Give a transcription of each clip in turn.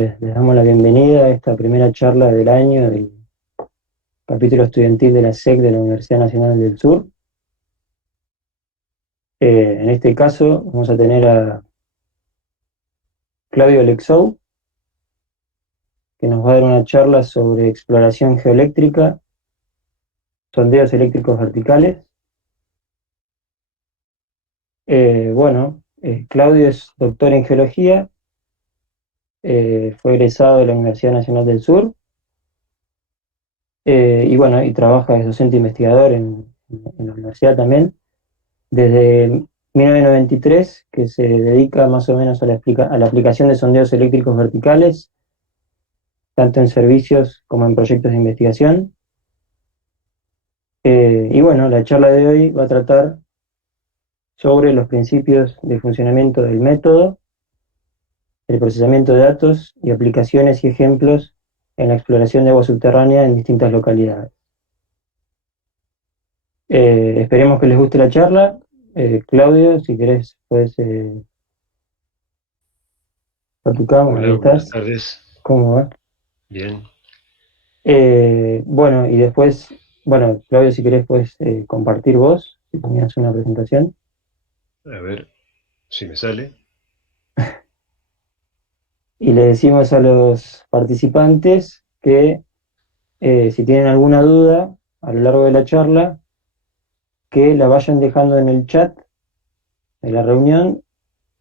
Les damos la bienvenida a esta primera charla del año del capítulo estudiantil de la SEC de la Universidad Nacional del Sur. En este caso vamos a tener a Claudio Lexou, que nos va a dar una charla sobre exploración geoeléctrica, sondeos eléctricos verticales. Claudio es doctor en geología, fue egresado de la Universidad Nacional del Sur, y trabaja de docente investigador en la universidad también. Desde 1993, que se dedica más o menos a la aplicación de sondeos eléctricos verticales, tanto en servicios como en proyectos de investigación. La charla de hoy va a tratar sobre los principios de funcionamiento del método, el procesamiento de datos y aplicaciones y ejemplos en la exploración de agua subterránea en distintas localidades. Esperemos que les guste la charla. Claudio, si querés, puedes a tu cámara, ahí Hola, buenas estás. tardes. ¿Cómo va? Bien, Y después, Claudio, si querés, puedes compartir vos, si tenías una presentación. a ver si me sale. Y le decimos a los participantes que si tienen alguna duda a lo largo de la charla, que la vayan dejando en el chat de la reunión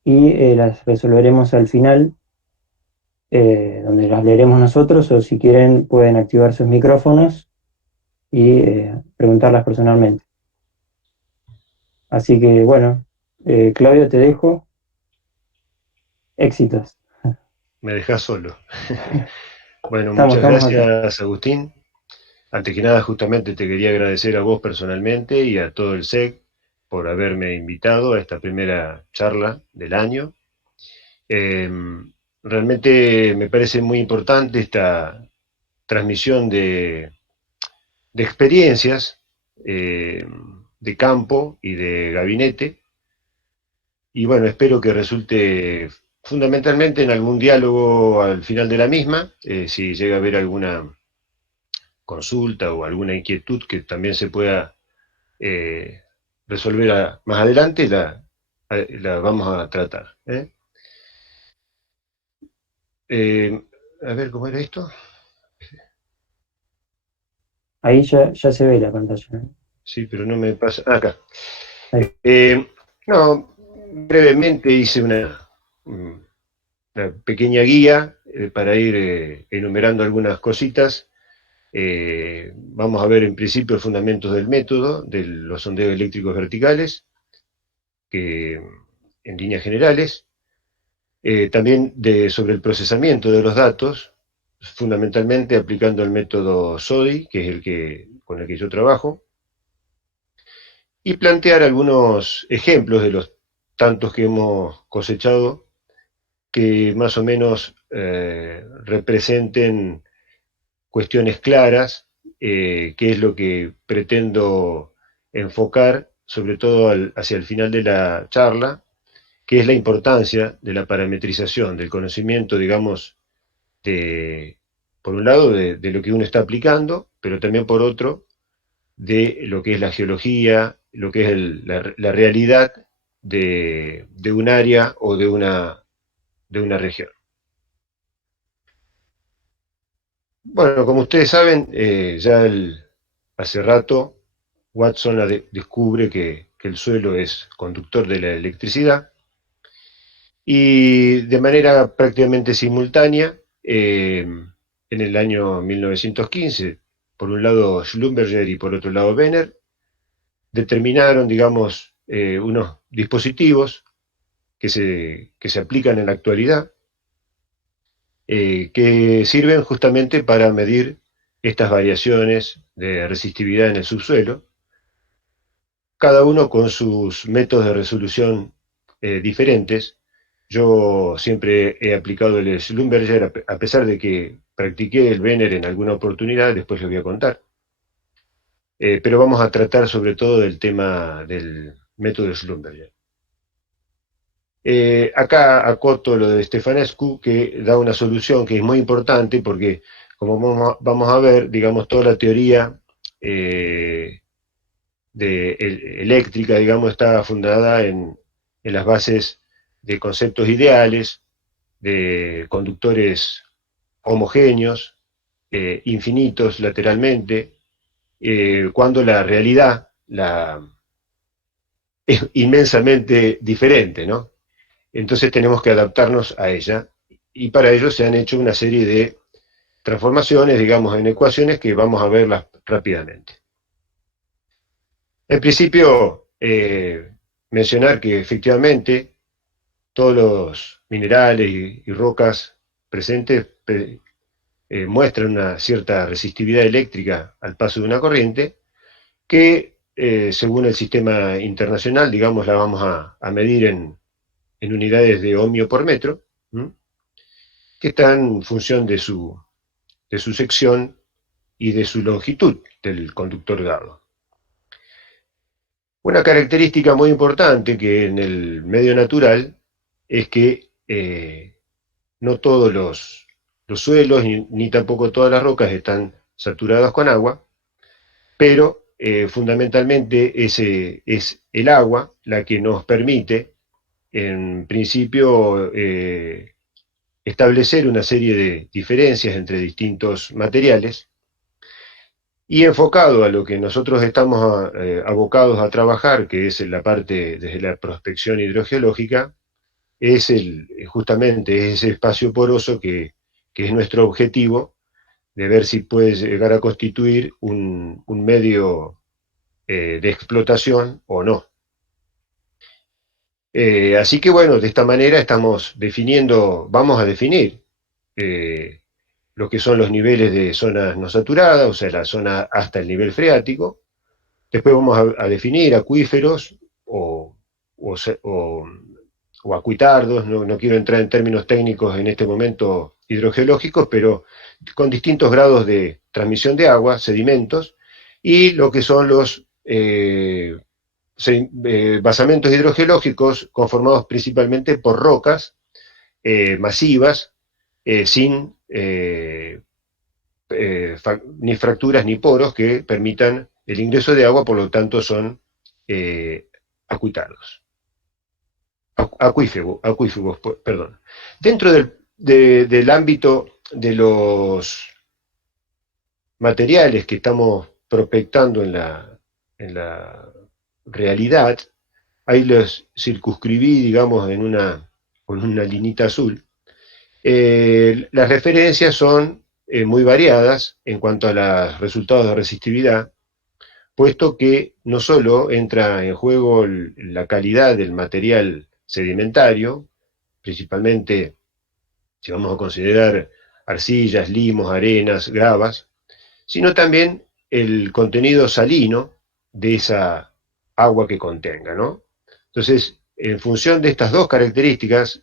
y las resolveremos al final, donde las leeremos nosotros, o si quieren pueden activar sus micrófonos y preguntarlas personalmente. Así que Claudio, te dejo. Éxitos. Me dejas solo. Bueno, muchas Estamos acá. gracias, Agustín. Antes que nada, justamente te quería agradecer a vos personalmente y a todo el SEC por haberme invitado a esta primera charla del año. Eh, Realmente me parece muy importante esta transmisión de experiencias eh, de campo y de gabinete. Y bueno, espero que resulte fundamentalmente en algún diálogo al final de la misma, si llega a haber alguna consulta o alguna inquietud que también se pueda eh, resolver más adelante, la vamos a tratar. Eh, a ver, ¿cómo era esto? Ahí ya se ve la pantalla, ¿no? Sí, pero no me pasa. Acá. Ahí. Eh, no, brevemente hice una pequeña guía para ir enumerando algunas cositas. Vamos a ver en principio fundamentos del método, de los sondeos eléctricos verticales, que, en líneas generales. También sobre el procesamiento de los datos, fundamentalmente aplicando el método SODI, que es con el que yo trabajo, y plantear algunos ejemplos de los tantos que hemos cosechado que más o menos representen cuestiones claras, que es lo que pretendo enfocar, sobre todo hacia el final de la charla, que es la importancia de la parametrización, del conocimiento, digamos, por un lado, de lo que uno está aplicando, pero también por otro, de lo que es la geología, lo que es la realidad de un área o de una región. Bueno, como ustedes saben, hace rato Watson descubre que el suelo es conductor de la electricidad y de manera prácticamente simultánea, en el año 1915, por un lado Schlumberger y por otro lado Benner, determinaron, digamos, unos dispositivos que se aplican en la actualidad, que sirven justamente para medir estas variaciones de resistividad en el subsuelo, cada uno con sus métodos de resolución diferentes. Yo siempre he aplicado el Schlumberger, a pesar de que practiqué el Benner en alguna oportunidad, después les voy a contar. Pero vamos a tratar sobre todo del tema del método Schlumberger. Acá acoto lo de Stefanescu, que da una solución que es muy importante porque, como vamos a ver, digamos, toda la teoría eléctrica, digamos, está fundada en las bases de conceptos ideales, de conductores homogéneos, infinitos lateralmente, cuando la realidad es inmensamente diferente, ¿no? Entonces tenemos que adaptarnos a ella y para ello se han hecho una serie de transformaciones, digamos, en ecuaciones que vamos a verlas rápidamente. En principio, mencionar que efectivamente todos los minerales y rocas presentes muestran una cierta resistividad eléctrica al paso de una corriente que, según el sistema internacional, digamos, la vamos a medir en unidades de ohmio por metro, ¿m? Que está en función de su sección y de su longitud del conductor dado. Una característica muy importante que en el medio natural es que no todos los suelos ni tampoco todas las rocas están saturadas con agua, pero fundamentalmente es el agua la que nos permite, en principio, establecer una serie de diferencias entre distintos materiales y enfocado a lo que nosotros estamos abocados a trabajar, que es en la parte desde la prospección hidrogeológica, es justamente ese espacio poroso que es nuestro objetivo de ver si puede llegar a constituir un medio de explotación o no. Así que bueno, de esta manera vamos a definir eh, lo que son los niveles de zonas no saturadas, o sea, la zona hasta el nivel freático. Después vamos a definir acuíferos o, o, o acuitardos, no quiero entrar en términos técnicos en este momento hidrogeológicos, pero con distintos grados de transmisión de agua, sedimentos, y lo que son los basamentos hidrogeológicos conformados principalmente por rocas masivas, sin ni fracturas ni poros que permitan el ingreso de agua, por lo tanto son acuíferos, acuífugos, perdón. Dentro del ámbito de los materiales que estamos prospectando en la realidad, ahí los circunscribí, digamos, con una linita azul. Las referencias son muy variadas en cuanto a los resultados de resistividad, puesto que no solo entra en juego la calidad del material sedimentario, principalmente si vamos a considerar arcillas, limos, arenas, gravas, sino también el contenido salino de esa agua que contenga, ¿no? Entonces, en función de estas dos características,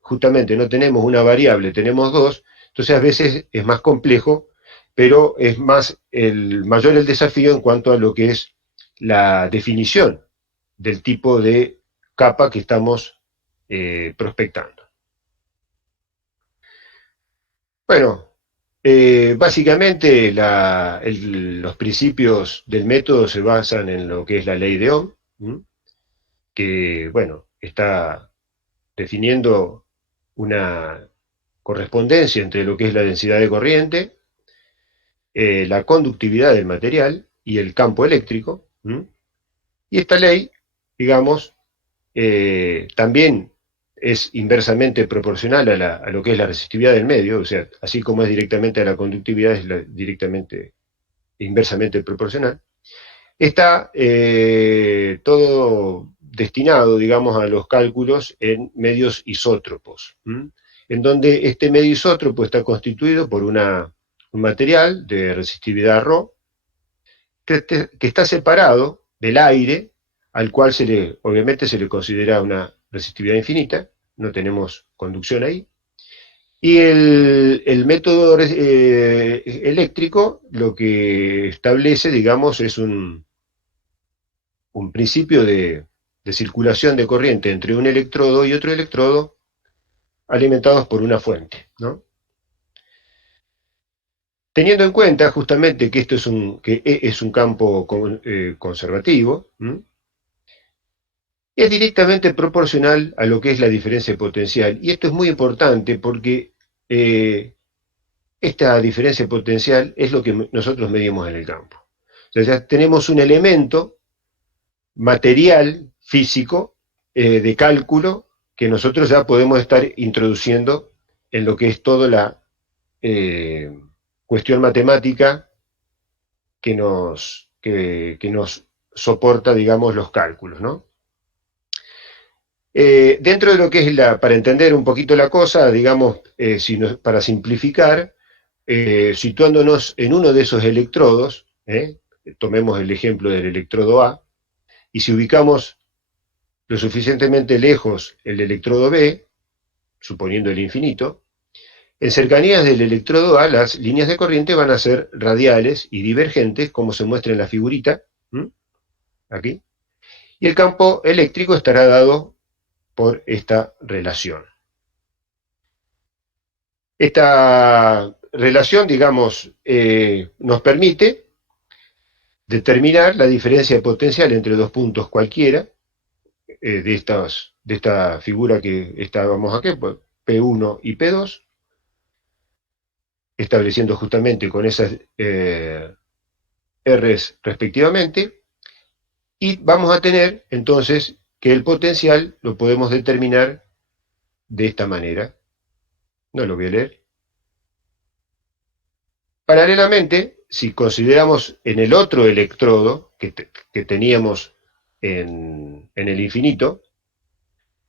justamente no tenemos una variable, tenemos dos, entonces a veces es más complejo, pero es mayor el desafío en cuanto a lo que es la definición del tipo de capa que estamos prospectando. Bueno, básicamente los principios del método se basan en lo que es la ley de Ohm, que, bueno, está definiendo una correspondencia entre lo que es la densidad de corriente, la conductividad del material y el campo eléctrico. Y esta ley, digamos, también es inversamente proporcional a lo que es la resistividad del medio, o sea, así como es directamente a la conductividad, es directamente, inversamente proporcional. Está todo destinado, digamos, a los cálculos en medios isótropos, en donde este medio isótropo está constituido por un material de resistividad ρ, que está separado del aire, al cual obviamente se le considera una resistividad infinita, no tenemos conducción ahí. Y el método eléctrico lo que establece, digamos, es un principio de de circulación de corriente entre un electrodo y otro electrodo alimentados por una fuente, ¿no? Teniendo en cuenta justamente que esto es un campo conservativo, ¿m? Es directamente proporcional a lo que es la diferencia potencial. Y esto es muy importante porque esta diferencia potencial es lo que nosotros medimos en el campo. O sea, ya tenemos un elemento material, físico, de cálculo, que nosotros ya podemos estar introduciendo en lo que es toda la cuestión matemática que nos soporta, digamos, los cálculos, ¿no? Dentro de lo que es para entender un poquito la cosa, digamos, para simplificar, situándonos en uno de esos electrodos, tomemos el ejemplo del electrodo A, y si ubicamos lo suficientemente lejos el electrodo B, suponiendo el infinito, en cercanías del electrodo A las líneas de corriente van a ser radiales y divergentes, como se muestra en la figurita, aquí, y el campo eléctrico estará dado por esta relación. Esta relación, digamos, nos permite determinar la diferencia de potencial entre dos puntos cualquiera de esta figura que estábamos aquí, P1 y P2, estableciendo justamente con esas R's respectivamente, y vamos a tener entonces que el potencial lo podemos determinar de esta manera. No lo voy a leer. Paralelamente, si consideramos en el otro electrodo que teníamos en el infinito,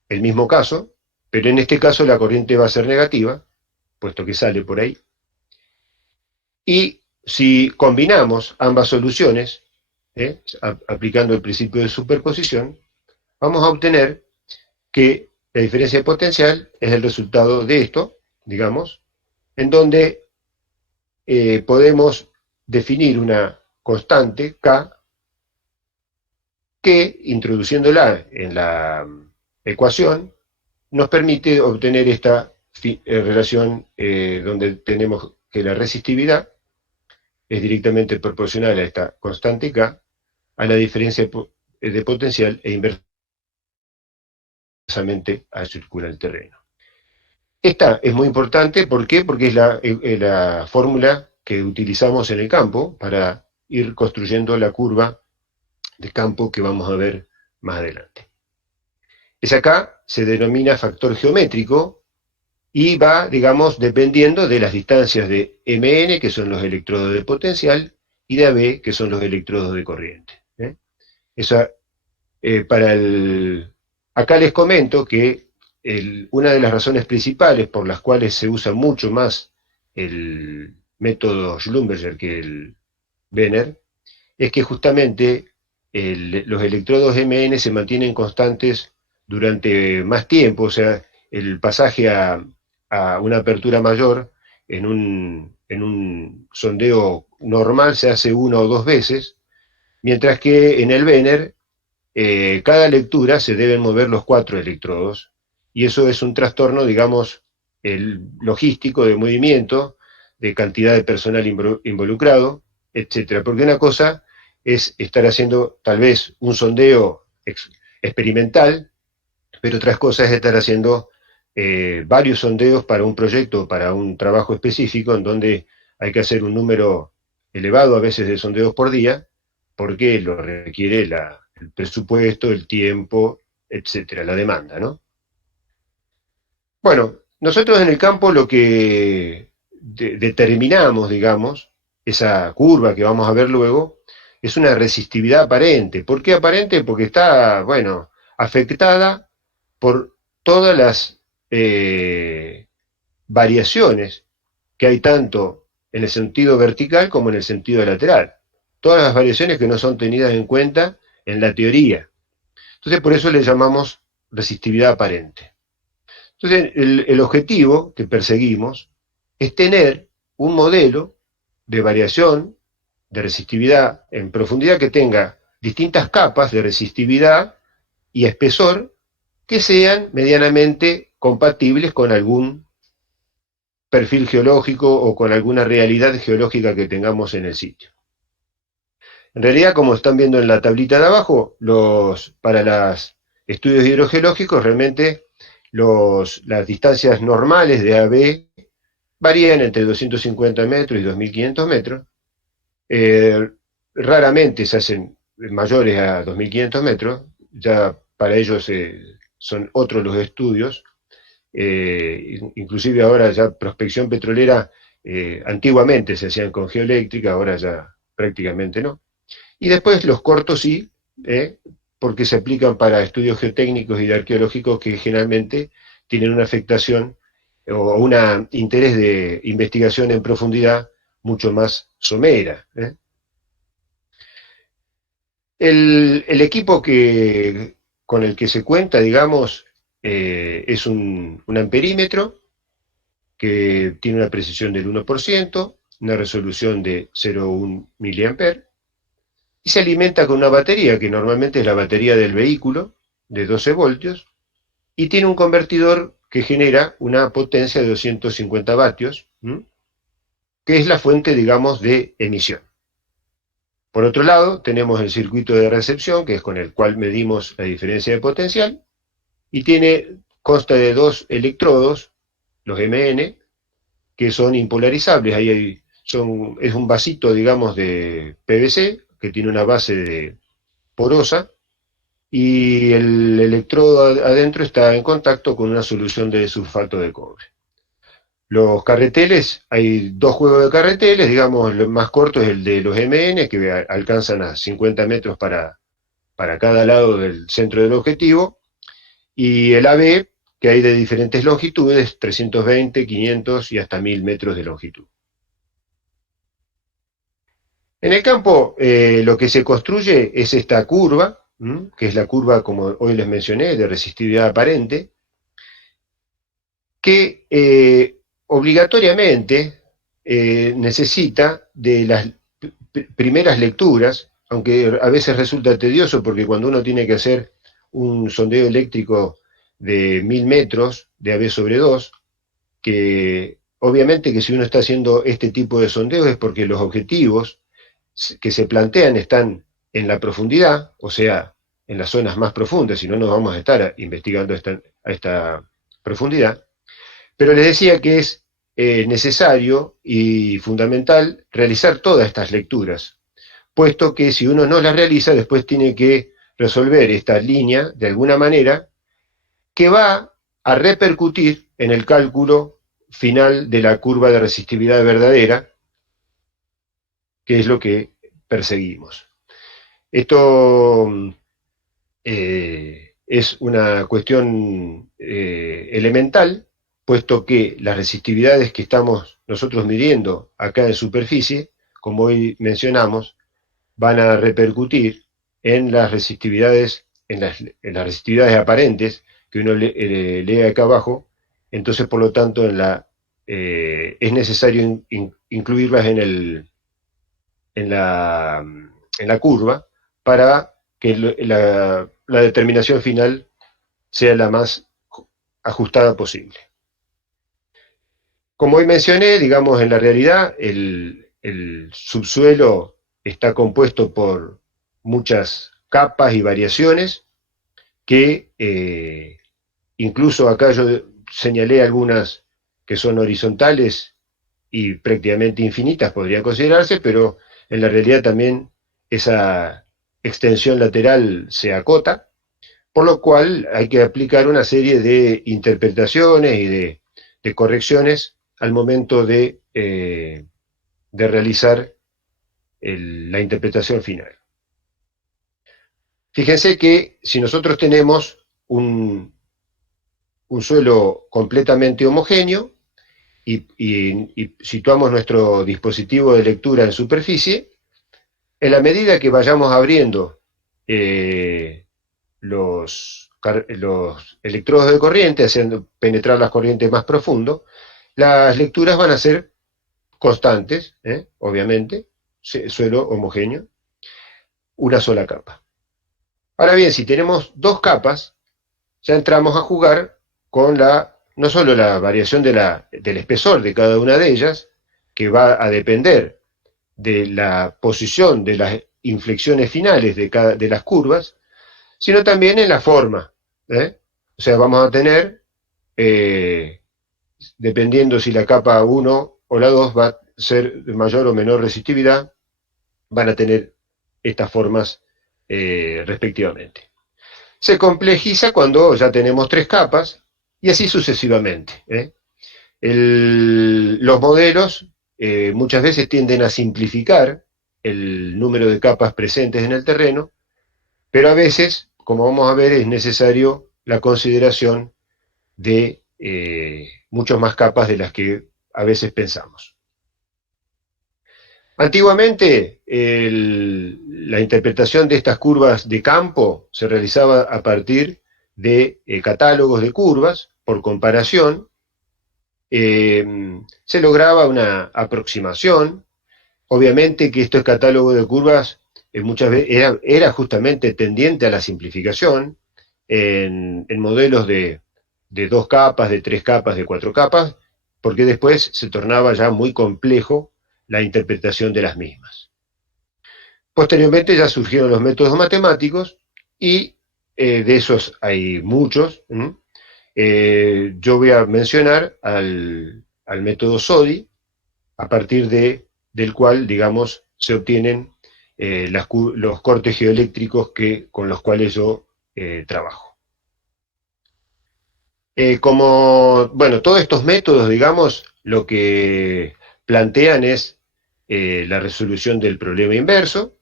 el mismo caso, pero en este caso la corriente va a ser negativa, puesto que sale por ahí. Y si combinamos ambas soluciones, aplicando el principio de superposición, vamos a obtener que la diferencia de potencial es el resultado de esto, digamos, en donde podemos definir una constante K que, introduciéndola en la ecuación, nos permite obtener esta relación donde tenemos que la resistividad es directamente proporcional a esta constante K a la diferencia de potencial e inversamente a circular el terreno. Esta es muy importante, ¿por qué? Porque es la fórmula que utilizamos en el campo para ir construyendo la curva de campo que vamos a ver más adelante. Esa K se denomina factor geométrico y va, digamos, dependiendo de las distancias de Mn, que son los electrodos de potencial, y de AB, que son los electrodos de corriente. Acá les comento que una de las razones principales por las cuales se usa mucho más el método Schlumberger que el Benner es que justamente los electrodos Mn se mantienen constantes durante más tiempo, o sea, el pasaje a una apertura mayor en un sondeo normal se hace una o dos veces, mientras que en el Benner cada lectura se deben mover los 4 electrodos, y eso es un trastorno, digamos, logístico de movimiento, de cantidad de personal involucrado, etcétera. Porque una cosa es estar haciendo tal vez un sondeo experimental, pero otras cosas es estar haciendo varios sondeos para un proyecto, para un trabajo específico, en donde hay que hacer un número elevado a veces de sondeos por día, porque lo requiere el presupuesto, el tiempo, etcétera, la demanda, ¿no? Bueno, nosotros en el campo lo que determinamos, digamos, esa curva que vamos a ver luego, es una resistividad aparente. ¿Por qué aparente? Porque está, bueno, afectada por todas las variaciones que hay tanto en el sentido vertical como en el sentido lateral. Todas las variaciones que no son tenidas en cuenta en la teoría. Entonces, por eso le llamamos resistividad aparente. Entonces, el objetivo que perseguimos es tener un modelo de variación de resistividad en profundidad que tenga distintas capas de resistividad y espesor que sean medianamente compatibles con algún perfil geológico o con alguna realidad geológica que tengamos en el sitio. En realidad, como están viendo en la tablita de abajo, para los estudios hidrogeológicos realmente las distancias normales de AB varían entre 250 metros y 2500 metros. Raramente se hacen mayores a 2500 metros, ya para ellos son otros los estudios. Inclusive ahora ya prospección petrolera, antiguamente se hacían con geoeléctrica, ahora ya prácticamente no. Y después los cortos sí, porque se aplican para estudios geotécnicos y arqueológicos que generalmente tienen una afectación o un interés de investigación en profundidad mucho más somera. El equipo con el que se cuenta, digamos, es un amperímetro que tiene una precisión del 1%, una resolución de 0,1 mA, y se alimenta con una batería, que normalmente es la batería del vehículo, de 12 voltios, y tiene un convertidor que genera una potencia de 250 vatios, que es la fuente, digamos, de emisión. Por otro lado, tenemos el circuito de recepción, que es con el cual medimos la diferencia de potencial, y consta de dos electrodos, los MN, que son impolarizables. Es un vasito, digamos, de PVC, que tiene una base porosa, y el electrodo adentro está en contacto con una solución de sulfato de cobre. Los carreteles, hay dos juegos de carreteles, digamos, el más corto es el de los MN, que alcanzan a 50 metros para cada lado del centro del objetivo, y el AB, que hay de diferentes longitudes, 320, 500 y hasta 1000 metros de longitud. En el campo, lo que se construye es esta curva, que es la curva, como hoy les mencioné, de resistividad aparente, que obligatoriamente necesita de las primeras lecturas, aunque a veces resulta tedioso porque cuando uno tiene que hacer un sondeo eléctrico de 1000 metros de AB sobre 2, que obviamente que si uno está haciendo este tipo de sondeos es porque los objetivos que se plantean están en la profundidad, o sea, en las zonas más profundas, si no nos vamos a estar investigando a esta profundidad. Pero les decía que es necesario y fundamental realizar todas estas lecturas, puesto que si uno no las realiza, después tiene que resolver esta línea de alguna manera que va a repercutir en el cálculo final de la curva de resistividad verdadera, que es lo que perseguimos. Esto es una cuestión elemental, puesto que las resistividades que estamos nosotros midiendo acá en superficie, como hoy mencionamos, van a repercutir en las resistividades, en las resistividades aparentes que uno lee acá abajo. Entonces, por lo tanto, es necesario incluirlas en la curva para que la determinación final sea la más ajustada posible. Como hoy mencioné, digamos, en la realidad, el subsuelo está compuesto por muchas capas y variaciones que incluso acá yo señalé algunas que son horizontales y prácticamente infinitas, podrían considerarse, pero en la realidad también esa extensión lateral se acota, por lo cual hay que aplicar una serie de interpretaciones y de correcciones al momento de realizar la interpretación final. Fíjense que si nosotros tenemos un suelo completamente homogéneo y situamos nuestro dispositivo de lectura en superficie, en la medida que vayamos abriendo los electrodos de corriente, haciendo penetrar las corrientes más profundo, las lecturas van a ser constantes, obviamente, suelo homogéneo, una sola capa. Ahora bien, si tenemos dos capas, ya entramos a jugar con no solo la variación del espesor de cada una de ellas, que va a depender de la posición de las inflexiones finales de las curvas, sino también en la forma. O sea, vamos a tener, dependiendo si la capa 1 o la 2 va a ser de mayor o menor resistividad, van a tener estas formas respectivamente. Se complejiza cuando ya tenemos tres capas y así sucesivamente. Los modelos muchas veces tienden a simplificar el número de capas presentes en el terreno, pero a veces, como vamos a ver, es necesario la consideración de muchas más capas de las que a veces pensamos. Antiguamente, la interpretación de estas curvas de campo se realizaba a partir de catálogos de curvas, por comparación, se lograba una aproximación. Obviamente que estos catálogos de curvas muchas veces era justamente tendiente a la simplificación en modelos de 2 capas, de 3 capas, de 4 capas, porque después se tornaba ya muy complejo la interpretación de las mismas. Posteriormente ya surgieron los métodos matemáticos y de esos hay muchos. Yo voy a mencionar al método SODI, a partir del cual, digamos, se obtienen los cortes geoeléctricos con los cuales yo trabajo. Bueno, todos estos métodos, digamos, lo que plantean es la resolución del problema inverso,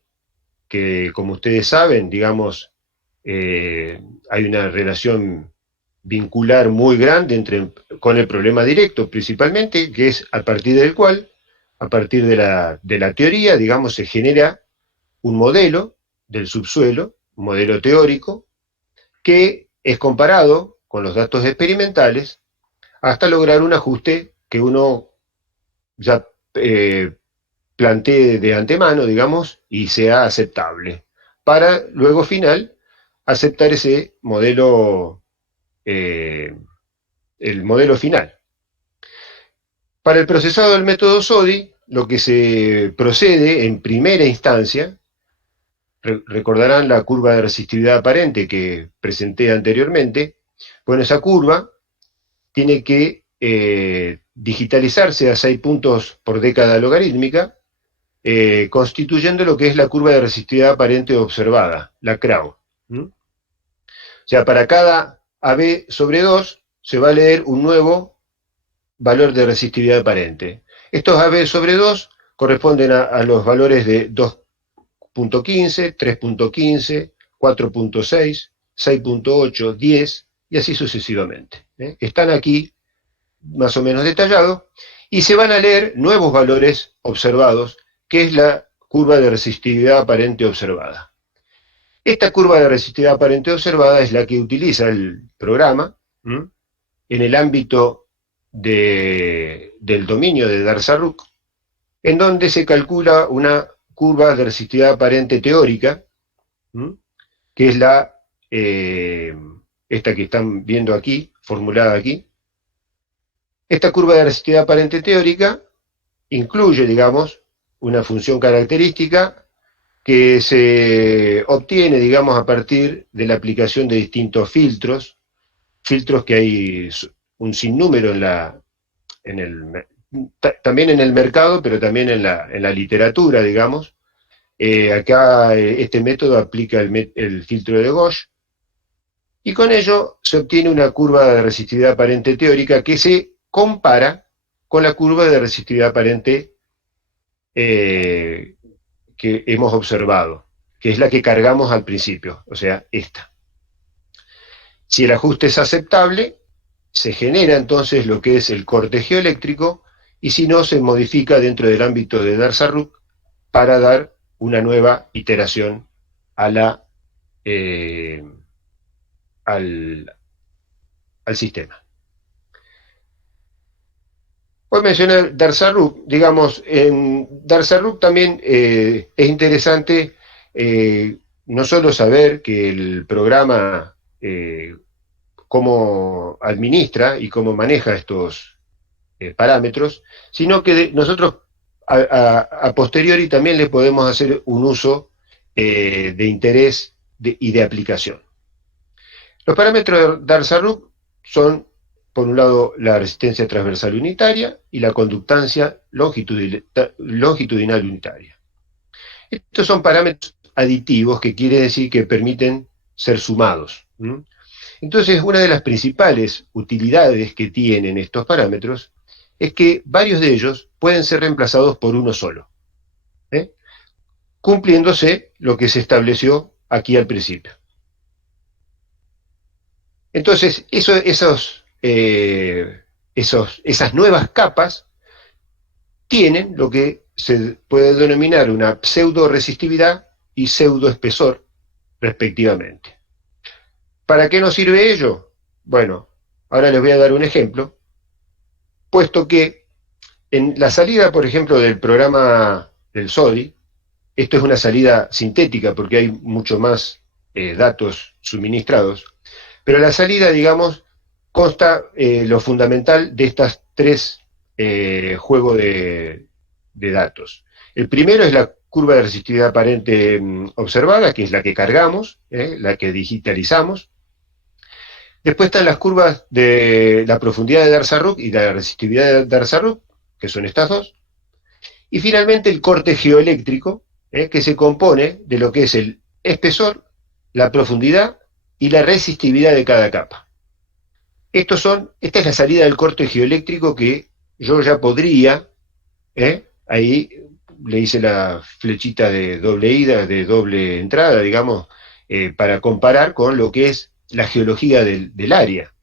que como ustedes saben, digamos, hay una relación vincular muy grande con el problema directo, principalmente, que es a partir del cual, a partir de la teoría, digamos, se genera un modelo del subsuelo, un modelo teórico, que es comparado con los datos experimentales hasta lograr un ajuste que uno ya plantee de antemano, digamos, y sea aceptable, para luego final aceptar ese modelo, el modelo final. Para el procesado del método SODI, lo que se procede en primera instancia, recordarán la curva de resistividad aparente que presenté anteriormente. Bueno, esa curva tiene que digitalizarse a 6 puntos por década logarítmica, constituyendo lo que es la curva de resistividad aparente observada, la CRAO. O sea, para cada AB sobre 2 se va a leer un nuevo valor de resistividad aparente. Estos AB sobre 2 corresponden a los valores de 2.15, 3.15, 4.6, 6.8, 10 y así sucesivamente. Están aquí más o menos detallados y se van a leer nuevos valores observados, que es la curva de resistividad aparente observada. Esta curva de resistividad aparente observada es la que utiliza el programa en el ámbito del dominio de Darcy-Roux, en donde se calcula una curva de resistividad aparente teórica, que es esta que están viendo aquí, formulada aquí. Esta curva de resistividad aparente teórica incluye, digamos, una función característica que se obtiene, digamos, a partir de la aplicación de distintos filtros que hay un sinnúmero también en el mercado, pero también en la literatura, digamos. Acá este método aplica el filtro de Gauge, y con ello se obtiene una curva de resistividad aparente teórica que se compara con la curva de resistividad aparente que hemos observado, que es la que cargamos al principio, o sea, esta. Si el ajuste es aceptable, se genera entonces lo que es el corte geoeléctrico, y si no, se modifica dentro del ámbito de Darcy-Roux para dar una nueva iteración al sistema. Hoy mencioné Darcy-Roux, digamos, en Darcy-Roux también es interesante no solo saber que el programa cómo administra y cómo maneja estos parámetros, sino que nosotros a posteriori también le podemos hacer un uso de interés y de aplicación. Los parámetros de Darcy-Roux son, por un lado, la resistencia transversal unitaria y la conductancia longitudinal unitaria. Estos son parámetros aditivos, que quiere decir que permiten ser sumados. Entonces, una de las principales utilidades que tienen estos parámetros es que varios de ellos pueden ser reemplazados por uno solo, cumpliéndose lo que se estableció aquí al principio. Entonces, esas nuevas capas tienen lo que se puede denominar una pseudo-resistividad y pseudo-espesor, respectivamente. ¿Para qué nos sirve ello? Bueno, ahora les voy a dar un ejemplo, puesto que en la salida, por ejemplo, del programa del SODI, esto es una salida sintética porque hay mucho más datos suministrados, pero la salida, digamos, consta lo fundamental de estas tres juegos de datos. El primero es la curva de resistividad aparente observada, que es la que cargamos, la que digitalizamos. Después están las curvas de la profundidad de Darcy-Roux y la resistividad de Darcy-Roux, que son estas dos. Y finalmente el corte geoeléctrico, que se compone de lo que es el espesor, la profundidad y la resistividad de cada capa. Esta es la salida del corte geoeléctrico que yo ya podría, ahí le hice la flechita de doble ida, de doble entrada, digamos, para comparar con lo que es la geología del área.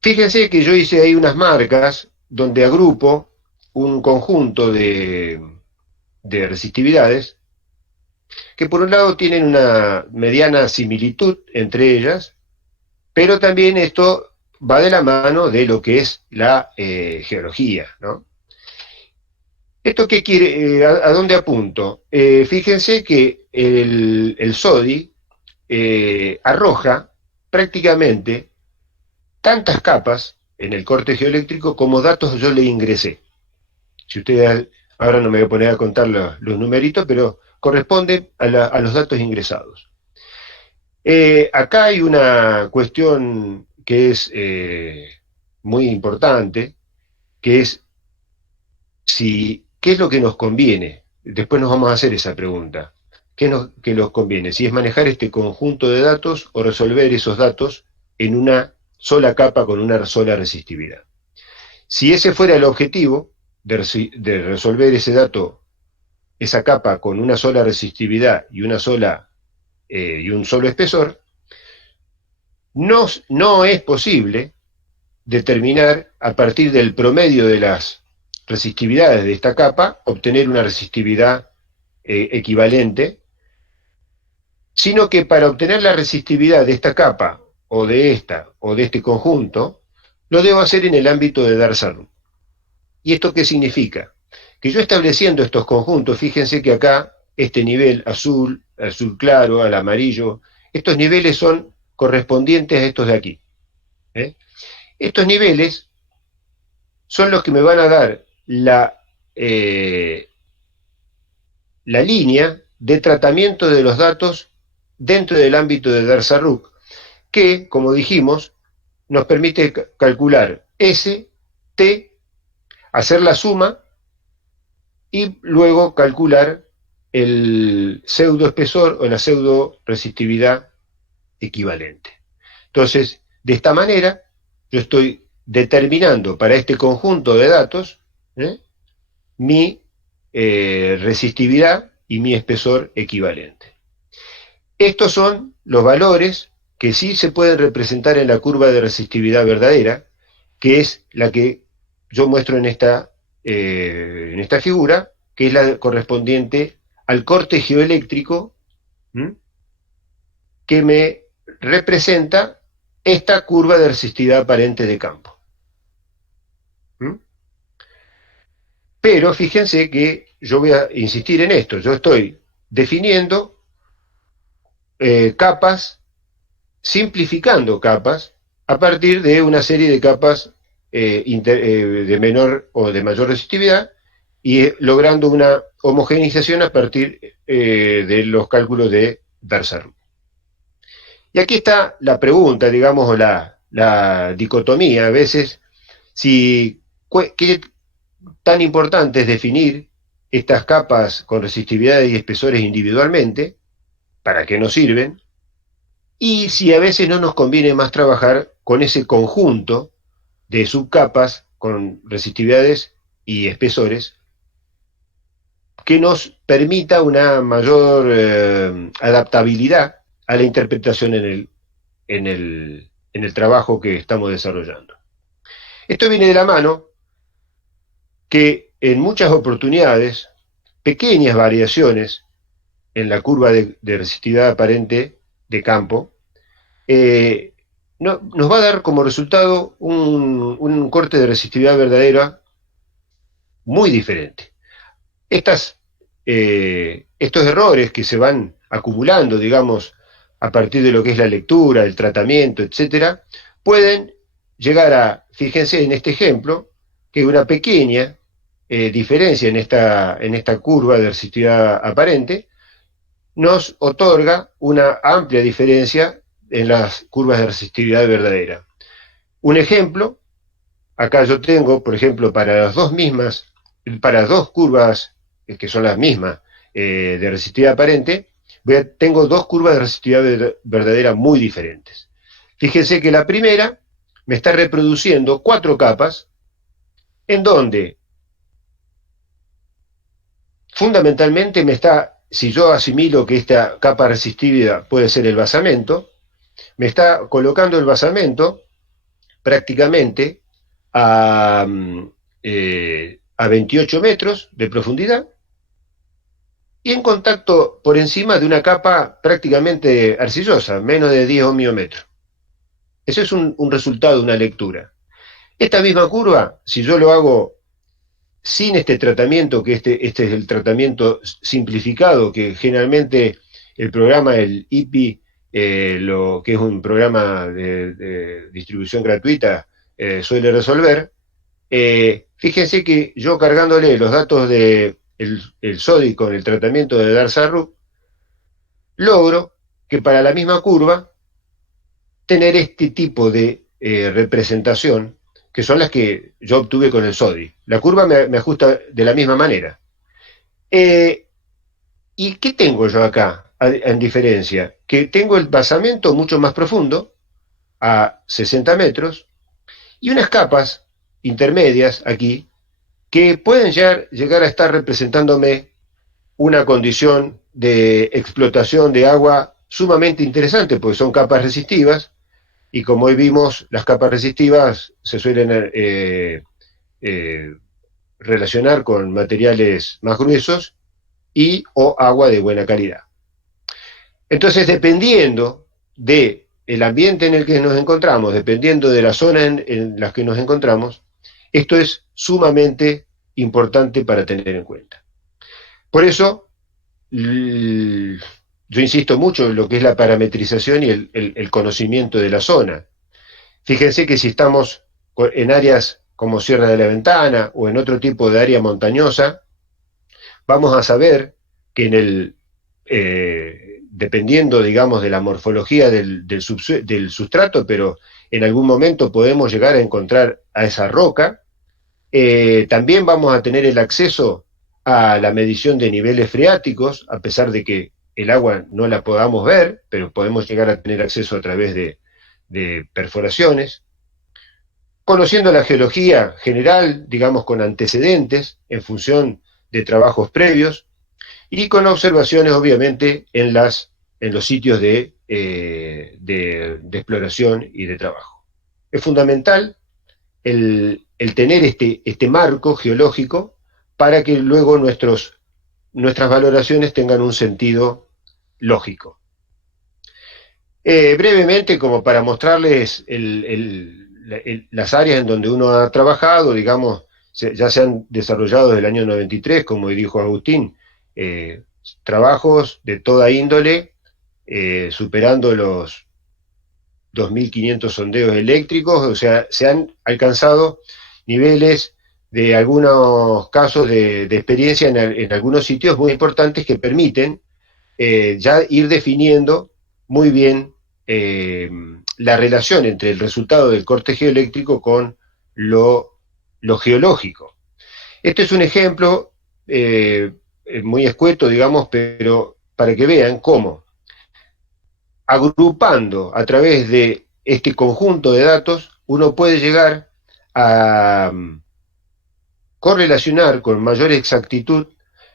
Fíjense que yo hice ahí unas marcas donde agrupo un conjunto de resistividades que por un lado tienen una mediana similitud entre ellas, pero también esto va de la mano de lo que es la geología, ¿no? ¿Esto qué quiere? ¿A dónde apunto? Fíjense que el SODI arroja prácticamente tantas capas en el corte geoeléctrico como datos yo le ingresé. Si ustedes, ahora no me voy a poner a contar los numeritos, pero corresponde a los datos ingresados. Acá hay una cuestión que es muy importante, que es qué es lo que nos conviene. Después nos vamos a hacer esa pregunta. ¿Qué nos conviene? Si es manejar este conjunto de datos o resolver esos datos en una sola capa con una sola resistividad. Si ese fuera el objetivo de resolver ese dato, esa capa con una sola resistividad y un solo espesor, no es posible determinar a partir del promedio de las resistividades de esta capa, obtener una resistividad equivalente, sino que para obtener la resistividad de esta capa, o de este conjunto, lo debo hacer en el ámbito de Darcy-Roux. ¿Y esto qué significa? Que yo estableciendo estos conjuntos, fíjense que acá este nivel azul claro, al amarillo, estos niveles son correspondientes a estos de aquí. Estos niveles son los que me van a dar la línea de tratamiento de los datos dentro del ámbito de Darcy-Roux, que, como dijimos, nos permite calcular S, T, hacer la suma y luego calcular el pseudo espesor o la pseudo resistividad equivalente. Entonces, de esta manera, yo estoy determinando para este conjunto de datos mi resistividad y mi espesor equivalente. Estos son los valores que sí se pueden representar en la curva de resistividad verdadera, que es la que yo muestro en esta figura, que es la correspondiente al corte geoeléctrico que me representa esta curva de resistividad aparente de campo. Pero fíjense que yo voy a insistir en esto, yo estoy definiendo capas, simplificando capas, a partir de una serie de capas de menor o de mayor resistividad, y logrando una homogeneización a partir de los cálculos de Darsaru. Y aquí está la pregunta, digamos, o la dicotomía, a veces, si qué tan importante es definir estas capas con resistividades y espesores individualmente, para qué nos sirven, y si a veces no nos conviene más trabajar con ese conjunto de subcapas con resistividades y espesores que nos permita una mayor adaptabilidad a la interpretación en el trabajo que estamos desarrollando. Esto viene de la mano que en muchas oportunidades pequeñas variaciones en la curva de resistividad aparente de campo nos va a dar como resultado un corte de resistividad verdadera muy diferente. Estos errores que se van acumulando, digamos, a partir de lo que es la lectura, el tratamiento, etcétera, pueden llegar a, fíjense en este ejemplo, que una pequeña diferencia en esta curva de resistividad aparente nos otorga una amplia diferencia en las curvas de resistividad verdadera. Un ejemplo, acá yo tengo, por ejemplo, para dos curvas que son las mismas de resistividad aparente, tengo dos curvas de resistividad verdadera muy diferentes. Fíjense que la primera me está reproduciendo 4 capas, en donde fundamentalmente si yo asimilo que esta capa resistiva puede ser el basamento, me está colocando el basamento prácticamente a 28 metros de profundidad y en contacto por encima de una capa prácticamente arcillosa, menos de 10 ohmiómetros. Eso es un resultado, una lectura. Esta misma curva, si yo lo hago sin este tratamiento, que este es el tratamiento simplificado, que generalmente el programa, el IPI, que es un programa de distribución gratuita, suele resolver, fíjense que yo cargándole los datos del SODI con el tratamiento de Darsaru, logro que para la misma curva tener este tipo de representación, que son las que yo obtuve con el SODI. La curva me ajusta de la misma manera. ¿Y qué tengo yo acá, en diferencia? Que tengo el basamento mucho más profundo, a 60 metros, y unas capas intermedias aquí, que pueden llegar a estar representándome una condición de explotación de agua sumamente interesante, porque son capas resistivas, y como hoy vimos, las capas resistivas se suelen relacionar con materiales más gruesos y o agua de buena calidad. Entonces, dependiendo del ambiente en el que nos encontramos, dependiendo de la zona en la que nos encontramos, esto es sumamente importante para tener en cuenta. Por eso, yo insisto mucho en lo que es la parametrización y el conocimiento de la zona. Fíjense que si estamos en áreas como Sierra de la Ventana o en otro tipo de área montañosa, vamos a saber que dependiendo, digamos, de la morfología del sustrato, pero en algún momento podemos llegar a encontrar a esa roca. También vamos a tener el acceso a la medición de niveles freáticos, a pesar de que el agua no la podamos ver, pero podemos llegar a tener acceso a través de perforaciones. Conociendo la geología general, digamos, con antecedentes en función de trabajos previos, y con observaciones, obviamente, en los sitios de exploración y de trabajo. Es fundamental el tener este marco geológico para que luego nuestras valoraciones tengan un sentido lógico. Brevemente, como para mostrarles las áreas en donde uno ha trabajado, digamos, ya se han desarrollado desde el año 93, como dijo Agustín, trabajos de toda índole, superando los 2.500 sondeos eléctricos, o sea, se han alcanzado niveles de algunos casos de experiencia en algunos sitios muy importantes que permiten ya ir definiendo muy bien la relación entre el resultado del corte geoeléctrico con lo geológico. Este es un ejemplo muy escueto, digamos, pero para que vean cómo, agrupando a través de este conjunto de datos, uno puede llegar a correlacionar con mayor exactitud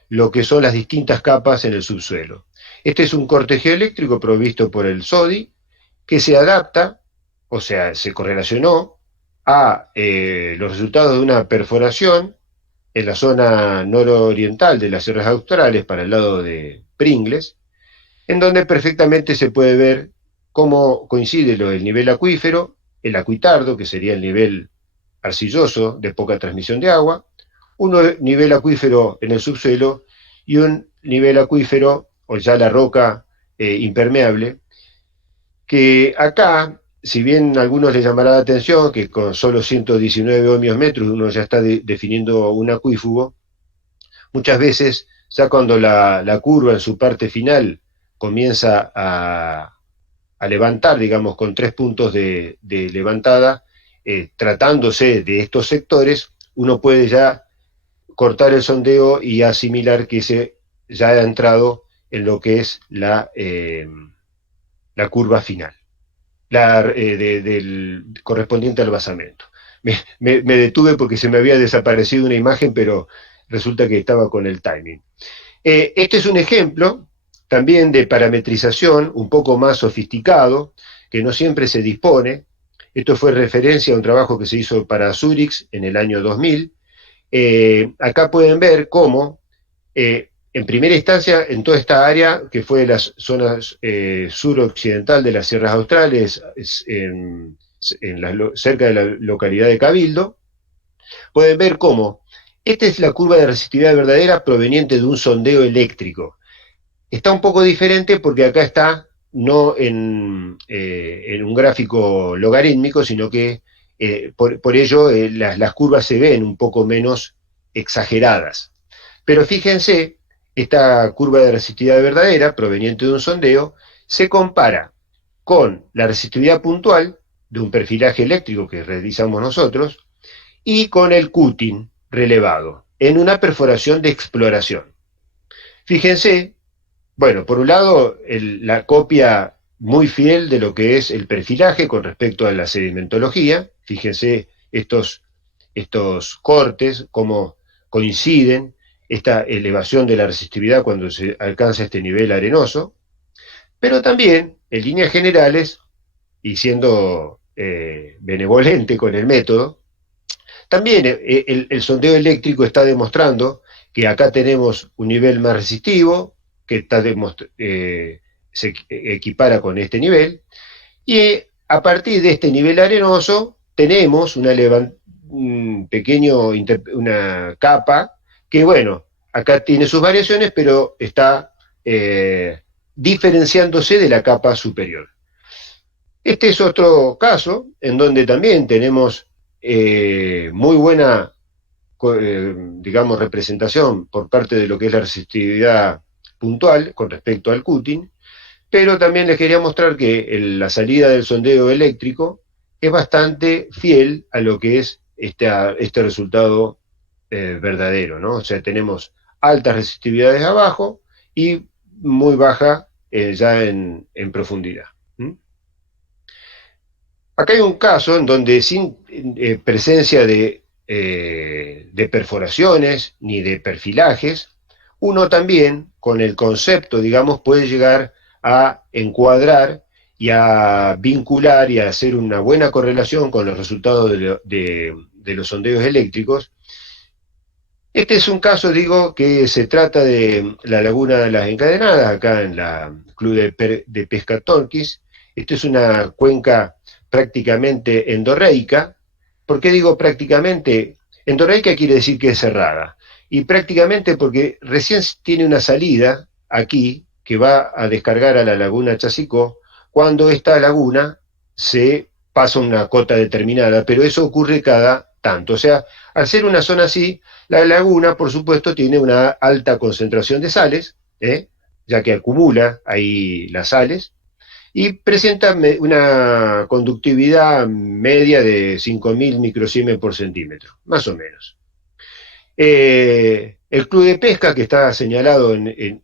lo que son las distintas capas en el subsuelo. Este es un corte geoeléctrico provisto por el SODI que se adapta, o sea, se correlacionó a los resultados de una perforación en la zona nororiental de las Sierras Australes, para el lado de Pringles, en donde perfectamente se puede ver cómo coincide el nivel acuífero, el acuitardo, que sería el nivel arcilloso de poca transmisión de agua, un nivel acuífero en el subsuelo y un nivel acuífero, o ya la roca impermeable, que acá, si bien a algunos les llamará la atención que con solo 119 ohmios metros uno ya está definiendo un acuífugo, muchas veces, ya cuando la curva en su parte final comienza a levantar, digamos, con 3 puntos de levantada, tratándose de estos sectores, uno puede ya cortar el sondeo y asimilar que se ya ha entrado en lo que es la curva final, del correspondiente al basamento. Me detuve porque se me había desaparecido una imagen, pero resulta que estaba con el timing. Este es un ejemplo también de parametrización un poco más sofisticado, que no siempre se dispone. Esto fue referencia a un trabajo que se hizo para Zurich en el año 2000. Acá pueden ver cómo, en primera instancia, en toda esta área, que fue las zonas suroccidental de las Sierras Australes, cerca de la localidad de Cabildo, pueden ver cómo esta es la curva de resistividad verdadera proveniente de un sondeo eléctrico. Está un poco diferente porque acá está no en un gráfico logarítmico, sino que por ello las curvas se ven un poco menos exageradas. Pero fíjense, esta curva de resistividad verdadera, proveniente de un sondeo, se compara con la resistividad puntual de un perfilaje eléctrico que realizamos nosotros y con el cutting relevado en una perforación de exploración. Fíjense, bueno, por un lado, la copia muy fiel de lo que es el perfilaje con respecto a la sedimentología. Fíjense estos cortes, cómo coinciden, esta elevación de la resistividad cuando se alcanza este nivel arenoso, pero también, en líneas generales, y siendo benevolente con el método, también el sondeo eléctrico está demostrando que acá tenemos un nivel más resistivo, que se equipara con este nivel, y a partir de este nivel arenoso tenemos una capa que, bueno, acá tiene sus variaciones, pero está diferenciándose de la capa superior. Este es otro caso en donde también tenemos muy buena, digamos, representación por parte de lo que es la resistividad puntual con respecto al cutting, pero también les quería mostrar que la salida del sondeo eléctrico es bastante fiel a lo que es este resultado verdadero, ¿no? O sea, tenemos altas resistividades abajo y muy baja ya en profundidad. Acá hay un caso en donde sin presencia de perforaciones ni de perfilajes, uno también, con el concepto, digamos, puede llegar a encuadrar y a vincular y a hacer una buena correlación con los resultados de los sondeos eléctricos. Este es un caso, digo, que se trata de la Laguna de las Encadenadas, acá en la Club de Pesca Torquís. Esta es una cuenca prácticamente endorreica. ¿Por qué digo prácticamente? Endorreica quiere decir que es cerrada. Y prácticamente porque recién tiene una salida aquí que va a descargar a la laguna Chasicó cuando esta laguna se pasa una cota determinada, pero eso ocurre cada tanto. O sea, al ser una zona así, la laguna, por supuesto, tiene una alta concentración de sales, ya que acumula ahí las sales, y presenta una conductividad media de 5.000 microsiemens por centímetro, más o menos. El club de pesca que está señalado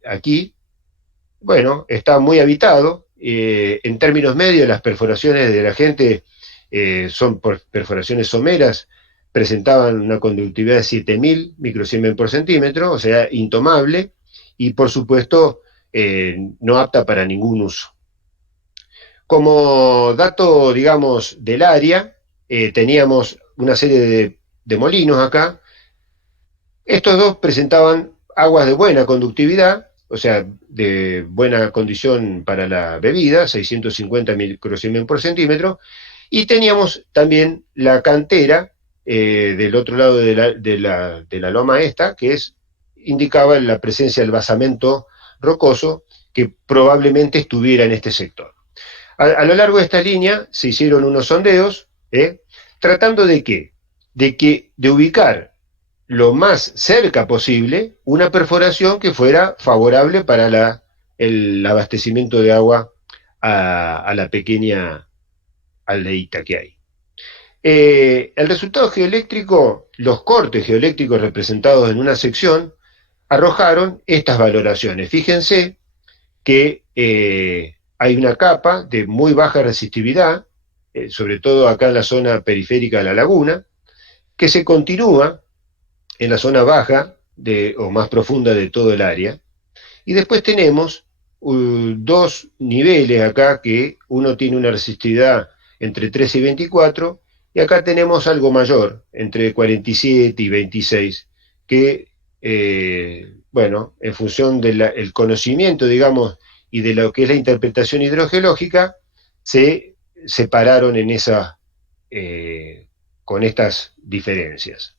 aquí, bueno, está muy habitado. En términos medios, las perforaciones de la gente son perforaciones someras, presentaban una conductividad de 7.000 microsiemens por centímetro, o sea, intomable, y por supuesto no apta para ningún uso. Como dato, digamos, del área, teníamos una serie de molinos acá. Estos dos presentaban aguas de buena conductividad, o sea, de buena condición para la bebida, 650 microsiemens por centímetro, y teníamos también la cantera del otro lado de la loma esta, que indicaba la presencia del basamento rocoso que probablemente estuviera en este sector. A lo largo de esta línea se hicieron unos sondeos, tratando de qué? De ubicar lo más cerca posible una perforación que fuera favorable para el abastecimiento de agua a la pequeña aldeíta que hay. El resultado geoeléctrico, los cortes geoeléctricos representados en una sección, arrojaron estas valoraciones. Fíjense que hay una capa de muy baja resistividad, sobre todo acá en la zona periférica de la laguna, que se continúa en la zona baja o más profunda de todo el área. Y después tenemos dos niveles acá, que uno tiene una resistividad entre 13 y 24, y acá tenemos algo mayor, entre 47 y 26, que, bueno, en función del conocimiento, digamos, y de lo que es la interpretación hidrogeológica, se separaron con estas diferencias.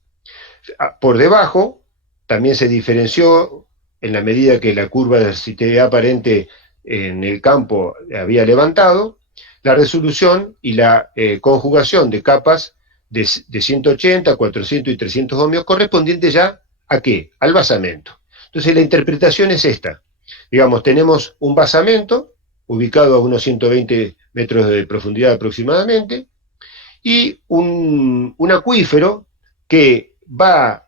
Por debajo también se diferenció en la medida que la curva de resistividad aparente en el campo había levantado, la resolución y la conjugación de capas de 180, 400 y 300 ohmios correspondientes ya ¿a qué? Al basamento. Entonces la interpretación es esta. Digamos, tenemos un basamento ubicado a unos 120 metros de profundidad aproximadamente, y un acuífero que va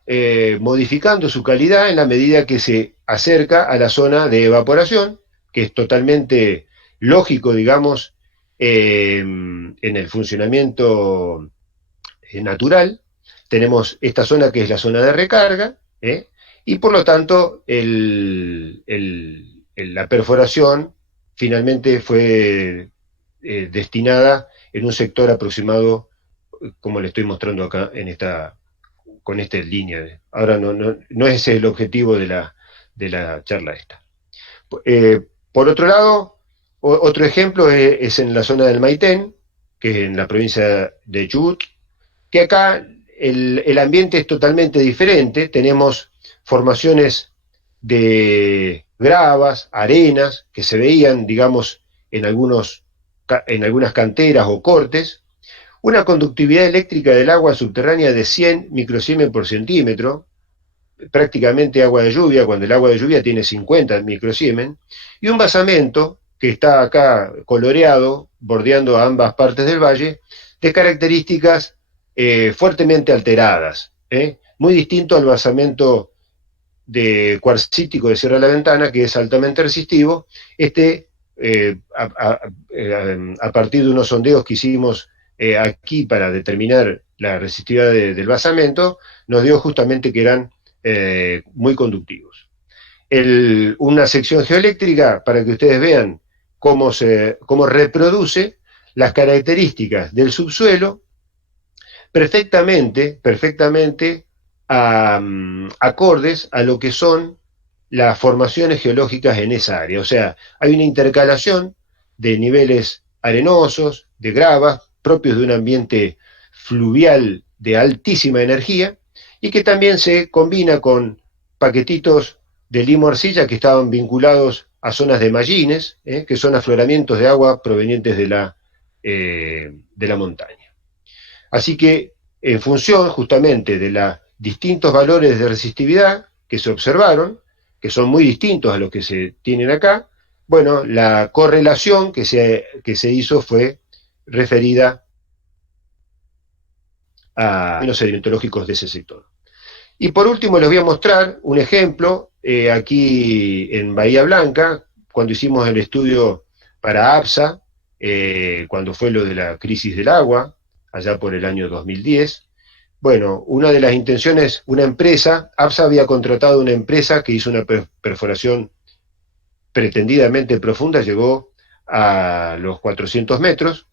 modificando su calidad en la medida que se acerca a la zona de evaporación, que es totalmente lógico, digamos, en el funcionamiento natural. Tenemos esta zona que es la zona de recarga, y por lo tanto la perforación finalmente fue destinada en un sector aproximado, como le estoy mostrando acá con esta línea. Ahora no es ese el objetivo de la charla esta. Por otro lado, otro ejemplo es en la zona del Maitén, que es en la provincia de Chubut, que acá el ambiente es totalmente diferente. Tenemos formaciones de gravas, arenas, que se veían, digamos, en algunas canteras o cortes, una conductividad eléctrica del agua subterránea de 100 microsiemens por centímetro, prácticamente agua de lluvia, cuando el agua de lluvia tiene 50 microsiemens, y un basamento que está acá coloreado, bordeando a ambas partes del valle, de características fuertemente alteradas, muy distinto al basamento de cuarcítico de Sierra de la Ventana, que es altamente resistivo. A partir de unos sondeos que hicimos aquí para determinar la resistividad del basamento, nos dio justamente que eran muy conductivos. Una sección geoeléctrica para que ustedes vean cómo reproduce las características del subsuelo perfectamente acordes a lo que son las formaciones geológicas en esa área. O sea, hay una intercalación de niveles arenosos, de gravas, propios de un ambiente fluvial de altísima energía, y que también se combina con paquetitos de limo arcilla que estaban vinculados a zonas de mallines, que son afloramientos de agua provenientes de la montaña. Así que, en función justamente de los distintos valores de resistividad que se observaron, que son muy distintos a los que se tienen acá, bueno, la correlación que se hizo fue referida a los sedimentológicos de ese sector. Y por último les voy a mostrar un ejemplo, aquí en Bahía Blanca, cuando hicimos el estudio para APSA, cuando fue lo de la crisis del agua, allá por el año 2010. Bueno, una de las intenciones, una empresa, APSA había contratado una empresa que hizo una perforación pretendidamente profunda, llegó a los 400 metros,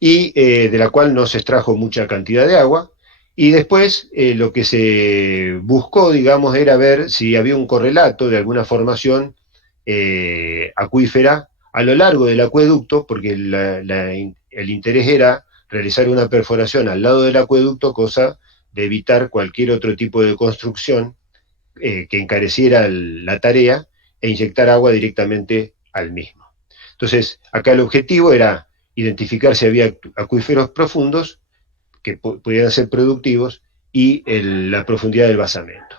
y de la cual no se extrajo mucha cantidad de agua, y después lo que se buscó, digamos, era ver si había un correlato de alguna formación acuífera a lo largo del acueducto, porque el interés era realizar una perforación al lado del acueducto, cosa de evitar cualquier otro tipo de construcción que encareciera la tarea e inyectar agua directamente al mismo. Entonces, acá el objetivo era identificar si había acuíferos profundos que pudieran ser productivos y la profundidad del basamento.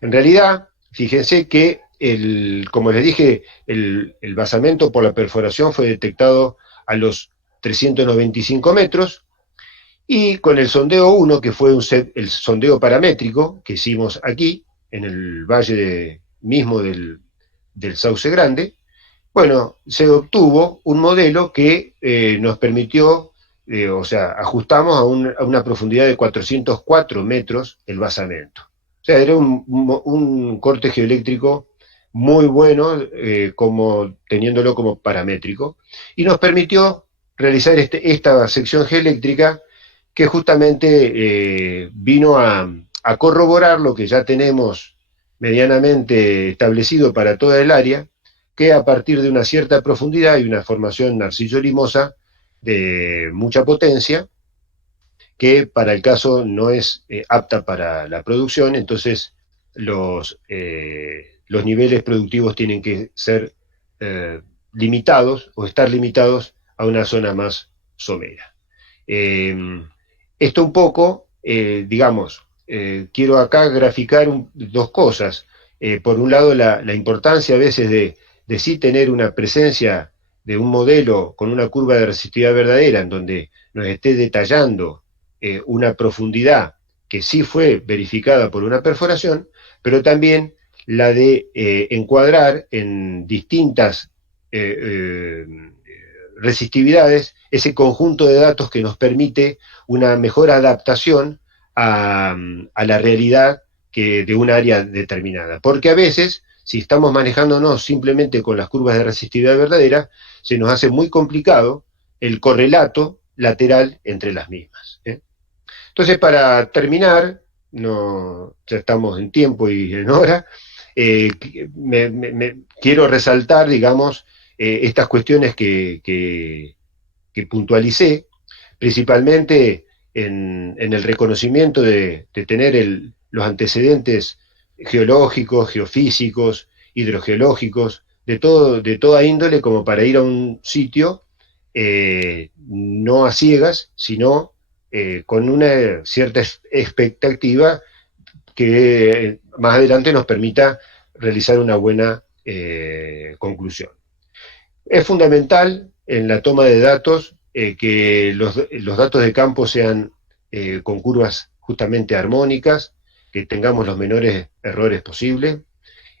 En realidad, fíjense que, como les dije, el basamento por la perforación fue detectado a los 395 metros, y con el sondeo 1, que fue el sondeo paramétrico que hicimos aquí, en el valle mismo del Sauce Grande, bueno, se obtuvo un modelo que nos permitió, o sea, ajustamos a una profundidad de 404 metros el basamento. O sea, era un corte geoeléctrico muy bueno, teniéndolo como paramétrico, y nos permitió realizar esta sección geoeléctrica que justamente vino a corroborar lo que ya tenemos medianamente establecido para toda el área, que a partir de una cierta profundidad y una formación arcillo-limosa de mucha potencia, que para el caso no es apta para la producción, entonces los niveles productivos tienen que ser limitados o estar limitados a una zona más somera. Esto un poco, digamos, quiero acá graficar dos cosas. Por un lado, la importancia a veces de sí tener una presencia de un modelo con una curva de resistividad verdadera, en donde nos esté detallando una profundidad que sí fue verificada por una perforación, pero también la de encuadrar en distintas resistividades ese conjunto de datos que nos permite una mejor adaptación a la realidad de un área determinada. Porque a veces, si estamos manejándonos simplemente con las curvas de resistividad verdadera, se nos hace muy complicado el correlato lateral entre las mismas. Entonces, para terminar, ya estamos en tiempo y en hora, quiero resaltar, digamos, estas cuestiones que puntualicé, principalmente en el reconocimiento de tener los antecedentes geológicos, geofísicos, hidrogeológicos, de toda índole, como para ir a un sitio no a ciegas, sino con una cierta expectativa que más adelante nos permita realizar una buena conclusión. Es fundamental en la toma de datos que los datos de campo sean con curvas justamente armónicas, que tengamos los menores errores posibles,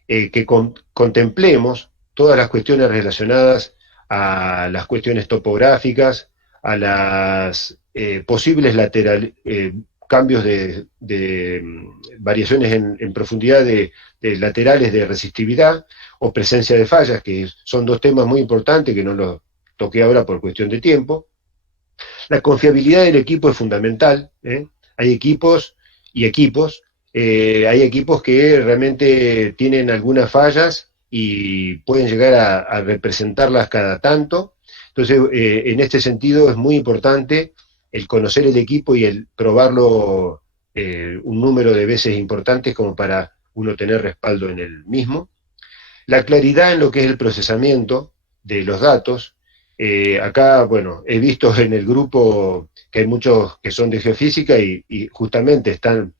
que contemplemos todas las cuestiones relacionadas a las cuestiones topográficas, a las posibles cambios de variaciones en profundidad de laterales de resistividad o presencia de fallas, que son dos temas muy importantes que no los toqué ahora por cuestión de tiempo. La confiabilidad del equipo es fundamental. Hay equipos y equipos. Hay equipos que realmente tienen algunas fallas y pueden llegar a representarlas cada tanto. Entonces, en este sentido es muy importante el conocer el equipo y el probarlo un número de veces importantes como para uno tener respaldo en el mismo. La claridad en lo que es el procesamiento de los datos. Acá, bueno, he visto en el grupo que hay muchos que son de geofísica y justamente están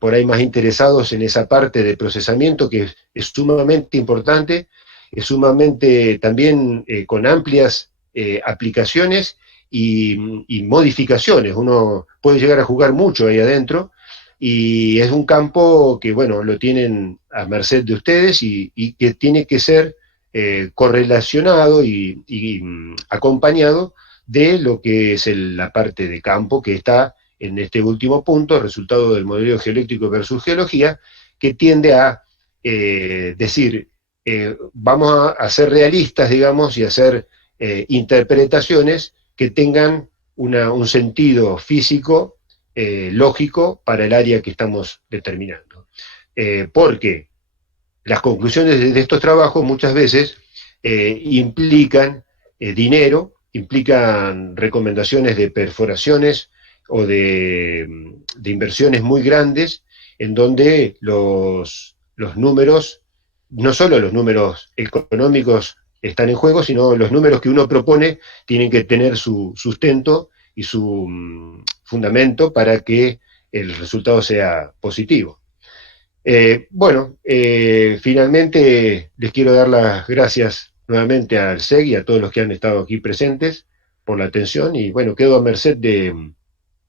por ahí más interesados en esa parte de procesamiento que es sumamente importante, es sumamente también con amplias aplicaciones y modificaciones. Uno puede llegar a jugar mucho ahí adentro y es un campo que, bueno, lo tienen a merced de ustedes y que tiene que ser correlacionado y acompañado de lo que es la parte de campo que está en este último punto, resultado del modelo geoeléctrico versus geología, que tiende a decir, vamos a ser realistas, digamos, y hacer interpretaciones que tengan un sentido físico lógico para el área que estamos determinando. Porque las conclusiones de estos trabajos muchas veces implican dinero, implican recomendaciones de perforaciones o de inversiones muy grandes, en donde los números, no solo los números económicos están en juego, sino los números que uno propone tienen que tener su sustento y su fundamento para que el resultado sea positivo. Bueno, finalmente les quiero dar las gracias nuevamente al SEG y a todos los que han estado aquí presentes por la atención y bueno, quedo a merced de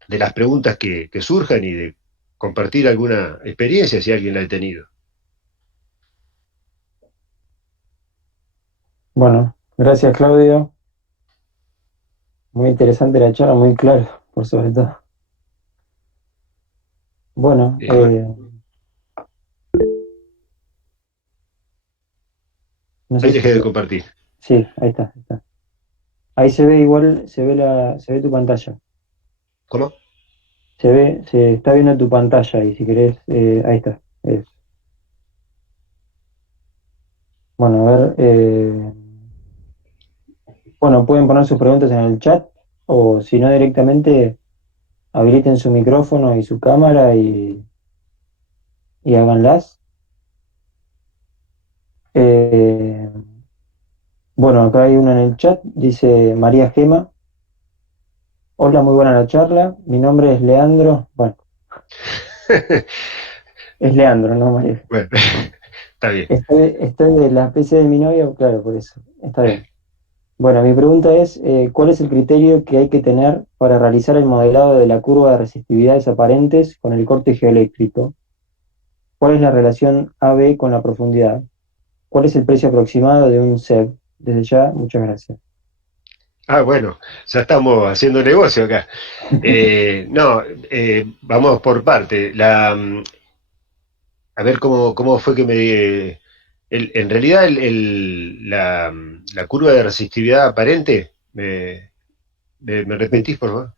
las preguntas que surjan y de compartir alguna experiencia si alguien la ha tenido. Bueno, gracias Claudio. Muy interesante la charla, muy claro, por sobre todo. Bueno, Bueno, no sé ahí si... dejé de compartir. Sí, ahí está, ahí está. Ahí se ve igual, se ve tu pantalla. ¿Cómo? Se está viendo tu pantalla y si querés, ahí está. Bueno, a ver, bueno, pueden poner sus preguntas en el chat o si no directamente habiliten su micrófono y su cámara y háganlas. Eh, bueno, acá hay una en el chat, dice María Gema. Hola, muy buena la charla. Mi nombre es Leandro. Bueno, es Leandro, no María. Bueno, está bien. Estoy de la PC de mi novia, claro, por eso. Está bien. Bueno, mi pregunta es, ¿cuál es el criterio que hay que tener para realizar el modelado de la curva de resistividades aparentes con el corte geoeléctrico? ¿Cuál es la relación AB con la profundidad? ¿Cuál es el precio aproximado de un SEB? Desde ya, muchas gracias. Ah, bueno, ya estamos haciendo negocio acá. No, vamos por parte. A ver cómo fue que en realidad la curva de resistividad aparente, ¿me repetís, por favor?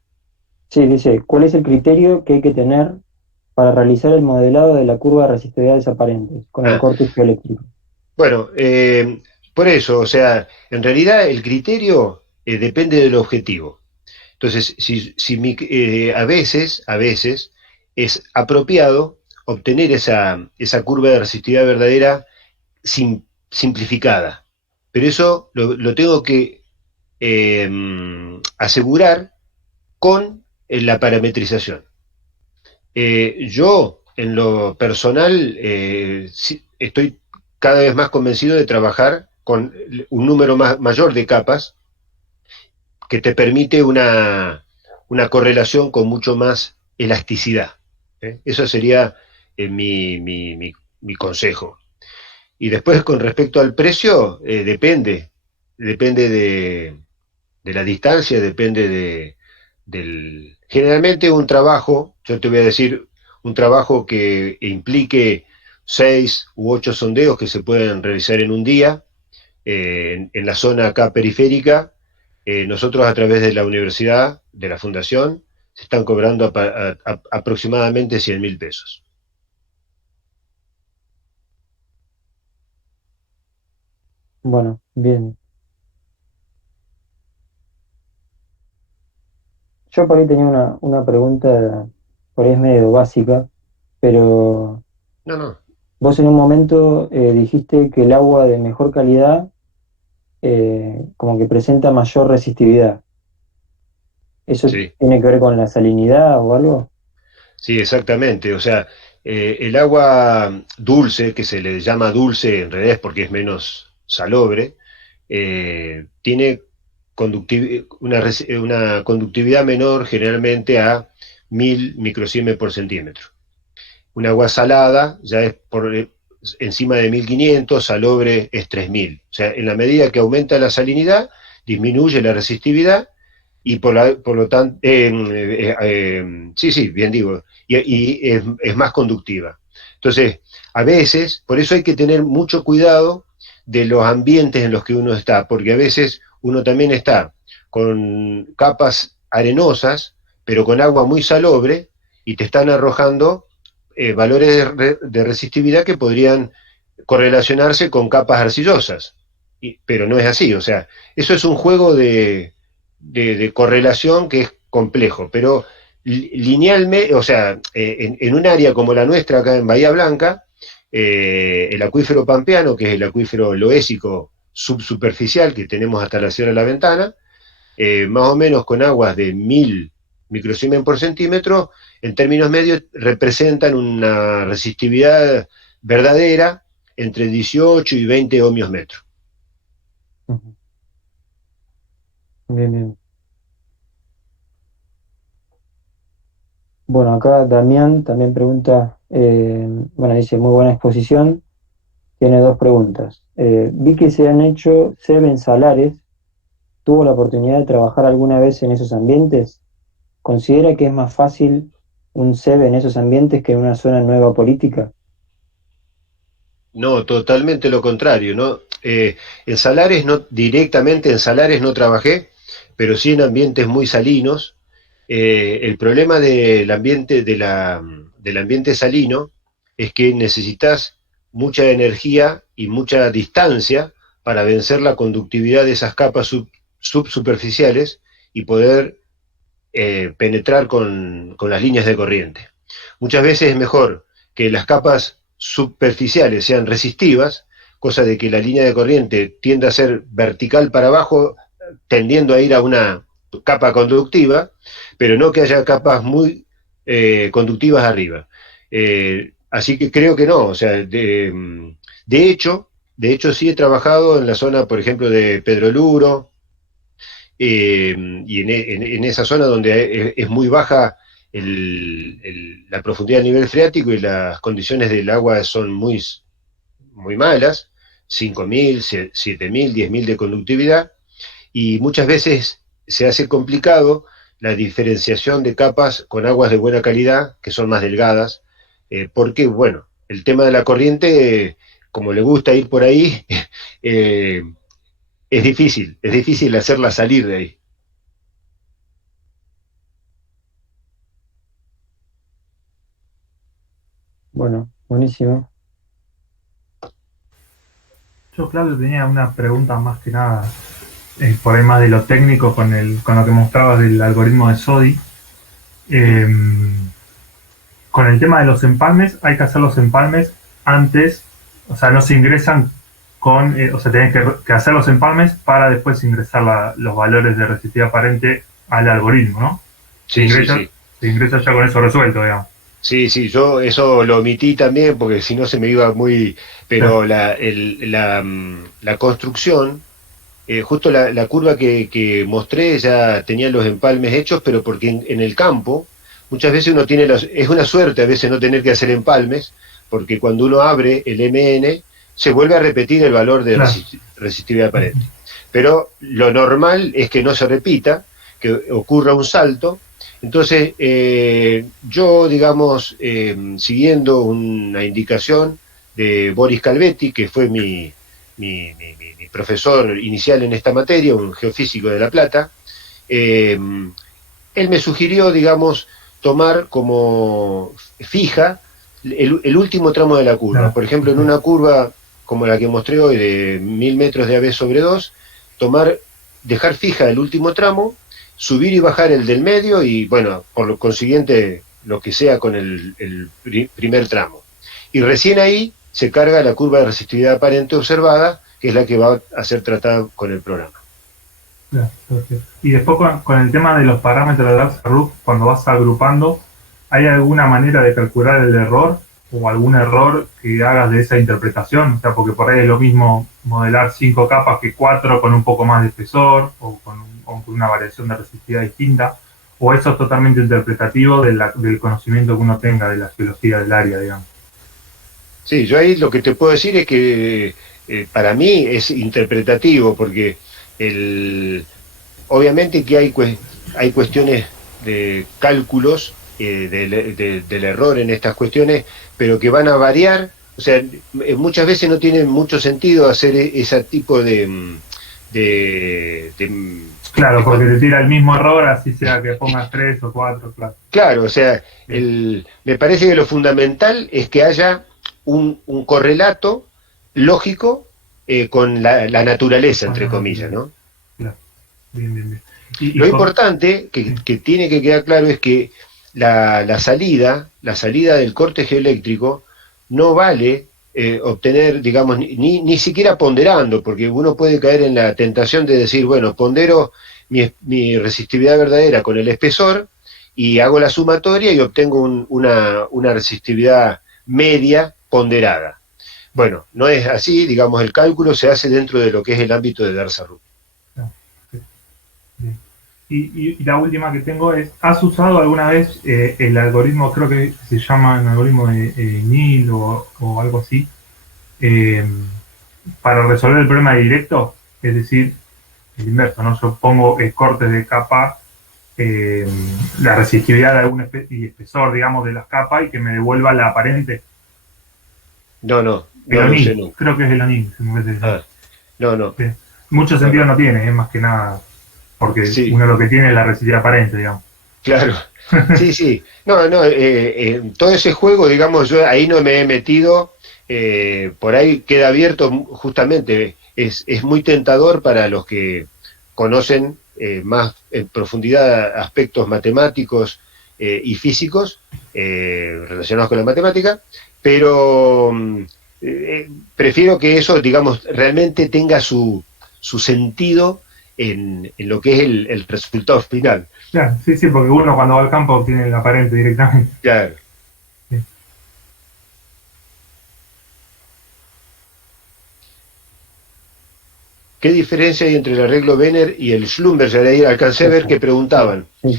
Sí, dice, ¿cuál es el criterio que hay que tener para realizar el modelado de la curva de resistividades aparentes con el Ah, corte geoeléctrico? bueno, por eso, o sea, en realidad el criterio depende del objetivo. Entonces, a veces es apropiado obtener esa curva de resistividad verdadera simplificada. Pero eso lo tengo que eh, asegurar con la parametrización. Yo, en lo personal, sí, estoy cada vez más convencido de trabajar con un número mayor de capas que te permite una correlación con mucho más elasticidad. Eso sería mi consejo. Y después, con respecto al precio, depende de la distancia, depende generalmente un trabajo, yo te voy a decir, un trabajo que implique 6 u 8 sondeos que se pueden realizar en un día, en la zona acá periférica, nosotros a través de la universidad, de la fundación, se están cobrando aproximadamente 100.000 pesos. Bueno, bien. Yo por ahí tenía una pregunta, por ahí es medio básica, pero No, no. Vos en un momento dijiste que el agua de mejor calidad como que presenta mayor resistividad. ¿Eso Sí, tiene que ver con la salinidad o algo? sí, exactamente. O sea, el agua dulce, que se le llama dulce en realidad es porque es menos salobre, tiene una conductividad menor generalmente a 1000 microsiemens por centímetro. Un agua salada ya es por encima de 1500, salobre es 3000. O sea, en la medida que aumenta la salinidad, disminuye la resistividad y por lo tanto, sí, sí, bien digo, y es más conductiva. Entonces, a veces, por eso hay que tener mucho cuidado de los ambientes en los que uno está, porque a veces uno también está con capas arenosas, pero con agua muy salobre, y te están arrojando valores de resistividad que podrían correlacionarse con capas arcillosas. Pero no es así, o sea, eso es un juego de correlación que es complejo, pero linealmente, o sea, en un área como la nuestra acá en Bahía Blanca, el acuífero pampeano, que es el acuífero loésico subsuperficial que tenemos hasta la Sierra de la Ventana, más o menos con aguas de 1000 microsiemens por centímetro, en términos medios representan una resistividad verdadera entre 18 y 20 ohmios metro. Ujú. Bien, bien. Bueno, acá Damián también pregunta, bueno, dice, muy buena exposición, tiene dos preguntas. Vi que se han hecho SEB en salares, ¿tuvo la oportunidad de trabajar alguna vez en esos ambientes? ¿Considera que es más fácil un SEB en esos ambientes que en una zona nueva política? No, totalmente lo contrario, ¿no? En salares no, directamente en salares no trabajé, pero sí en ambientes muy salinos. El problema del ambiente salino es que necesitas mucha energía y mucha distancia para vencer la conductividad de esas capas subsuperficiales y poder penetrar con las líneas de corriente. Muchas veces es mejor que las capas superficiales sean resistivas, cosa de que la línea de corriente tienda a ser vertical para abajo, tendiendo a ir a una capa conductiva, pero no que haya capas muy conductivas arriba. Así que creo que no, o sea, de hecho, sí he trabajado en la zona, por ejemplo, de Pedro Luro, y en esa zona donde es muy baja la profundidad del nivel freático y las condiciones del agua son muy malas, 5000, 7000, 10000 de conductividad, y muchas veces se hace complicado la diferenciación de capas con aguas de buena calidad, que son más delgadas, porque, bueno, el tema de la corriente, como le gusta ir por ahí, eh, es difícil hacerla salir de ahí. Bueno, buenísimo. Yo, Claudio, tenía una pregunta más que nada, por ahí más de lo técnico con lo que mostrabas del algoritmo de SODI. Eh, con el tema de los empalmes, hay que hacer los empalmes antes, o sea, no se ingresan o sea, tenés que hacer los empalmes para después ingresar los valores de resistividad aparente al algoritmo, ¿no? Se Sí, sí, ingresa, sí. se ingresa ya con eso resuelto, digamos. Sí, sí, yo eso lo omití también porque si no se me iba muy... Sí, Pero la construcción, justo la curva que mostré ya tenía los empalmes hechos, pero porque en el campo muchas veces uno tiene... es una suerte a veces no tener que hacer empalmes, porque cuando uno abre el MN se vuelve a repetir el valor de claro. resistividad aparente. Pero lo normal es que no se repita, que ocurra un salto. Entonces, yo, digamos, siguiendo una indicación de Boris Calvetti, que fue mi profesor inicial en esta materia, un geofísico de La Plata, él me sugirió, digamos, tomar como fija el último tramo de la curva. Claro. Por ejemplo, en una curva como la que mostré hoy de 1000 metros de AB sobre 2, dejar fija el último tramo, subir y bajar el del medio y, bueno, por lo consiguiente, lo que sea con el primer tramo. Y recién ahí se carga la curva de resistividad aparente observada, que es la que va a ser tratada con el programa. Ya, perfecto. Y después con el tema de los parámetros de Darcy-Roux, cuando vas agrupando, ¿hay alguna manera de calcular el error o algún error que hagas de esa interpretación? O sea, porque por ahí es lo mismo modelar 5 capas que 4 con un poco más de espesor o con una variación de resistividad distinta, o eso es totalmente interpretativo del conocimiento que uno tenga de la geología del área, digamos. Sí, yo ahí lo que te puedo decir es que para mí es interpretativo, porque obviamente que hay cuestiones de cálculos del error en estas cuestiones, pero que van a variar. O sea, muchas veces no tiene mucho sentido hacer ese tipo Claro, porque te tira el mismo error, así sea que pongas 3 o 4, claro. Claro, o sea, me parece que lo fundamental es que haya un correlato lógico con la naturaleza, entre comillas, ¿no? Claro, bien. Lo importante que tiene que quedar claro es que la salida del corte geoeléctrico no vale obtener, digamos, ni siquiera ponderando, porque uno puede caer en la tentación de decir, bueno, pondero mi resistividad verdadera con el espesor y hago la sumatoria y obtengo una resistividad media ponderada. Bueno, no es así, digamos, el cálculo se hace dentro de lo que es el ámbito de Darcy-Roux. Y la última que tengo es, ¿has usado alguna vez el algoritmo, creo que se llama el algoritmo de NIL o algo así, para resolver el problema directo? Es decir, el inverso, ¿no? Yo pongo cortes de capa, la resistividad de algún y espesor, digamos, de las capas y que me devuelva la aparente. No lo sé nunca. Creo que es el ONIL. No. Mucho sentido no tiene, más que nada, porque sí, uno lo que tiene es la resistividad aparente, digamos. Claro, sí. Todo ese juego, digamos, yo ahí no me he metido, por ahí queda abierto justamente, es muy tentador para los que conocen más en profundidad aspectos matemáticos y físicos relacionados con la matemática, pero prefiero que eso, digamos, realmente tenga su sentido en lo que es el resultado final. Claro, sí, porque uno cuando va al campo obtiene el aparente directamente. Claro. Sí. ¿Qué diferencia hay entre el arreglo Benner y el Schlumberger? Ahí alcancé a ver que preguntaban. Sí.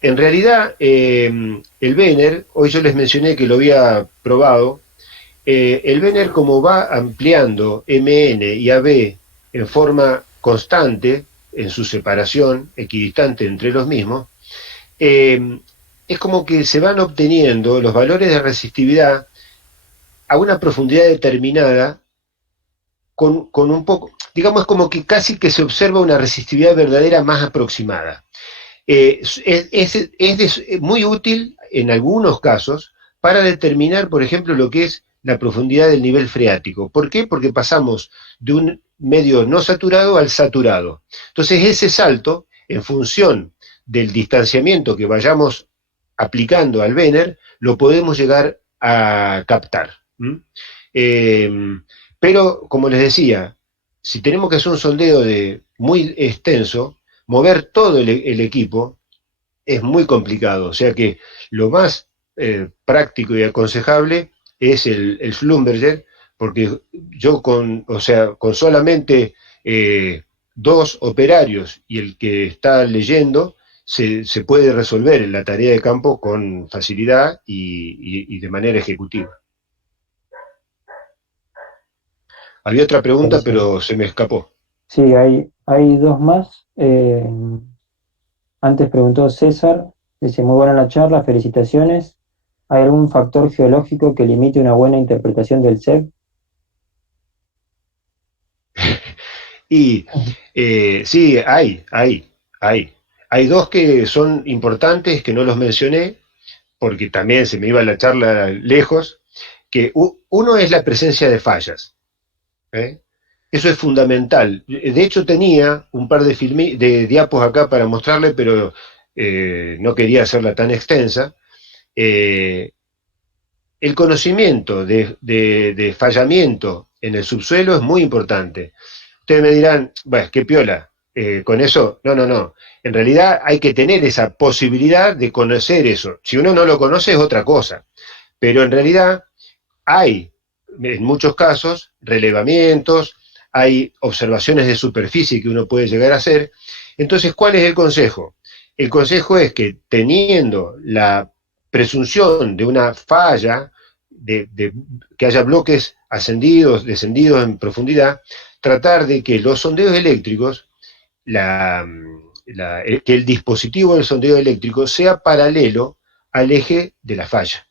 En realidad, el Benner, hoy yo les mencioné que lo había probado, el Benner, como va ampliando MN y AB en forma constante en su separación equidistante entre los mismos, es como que se van obteniendo los valores de resistividad a una profundidad determinada con un poco, digamos, como que casi que se observa una resistividad verdadera más aproximada. Es muy útil en algunos casos para determinar, por ejemplo, lo que es la profundidad del nivel freático. ¿Por qué? Porque pasamos de un medio no saturado al saturado. Entonces ese salto, en función del distanciamiento que vayamos aplicando al Benner, lo podemos llegar a captar. Pero, como les decía, si tenemos que hacer un sondeo muy extenso, mover todo el equipo es muy complicado. O sea que lo más práctico y aconsejable es el Schlumberger, porque yo con solamente 2 operarios y el que está leyendo, se puede resolver la tarea de campo con facilidad y de manera ejecutiva. Había otra pregunta, pero se me escapó. Sí, hay 2 más. Antes preguntó César, dice, muy buena la charla, felicitaciones. ¿Hay algún factor geológico que limite una buena interpretación del SEG? Y sí, hay. Hay 2 que son importantes, que no los mencioné, porque también se me iba la charla lejos, que uno es la presencia de fallas. Eso es fundamental. De hecho, tenía un par de diapos acá para mostrarle, pero no quería hacerla tan extensa. el conocimiento de fallamiento en el subsuelo es muy importante. Ustedes me dirán, bueno, qué piola, con eso, no. En realidad hay que tener esa posibilidad de conocer eso. Si uno no lo conoce es otra cosa, pero en realidad hay, en muchos casos, relevamientos, hay observaciones de superficie que uno puede llegar a hacer. Entonces, ¿cuál es el consejo? El consejo es que teniendo la presunción de una falla, que haya bloques ascendidos, descendidos en profundidad, tratar de que los sondeos eléctricos, que el dispositivo del sondeo eléctrico sea paralelo al eje de la falla,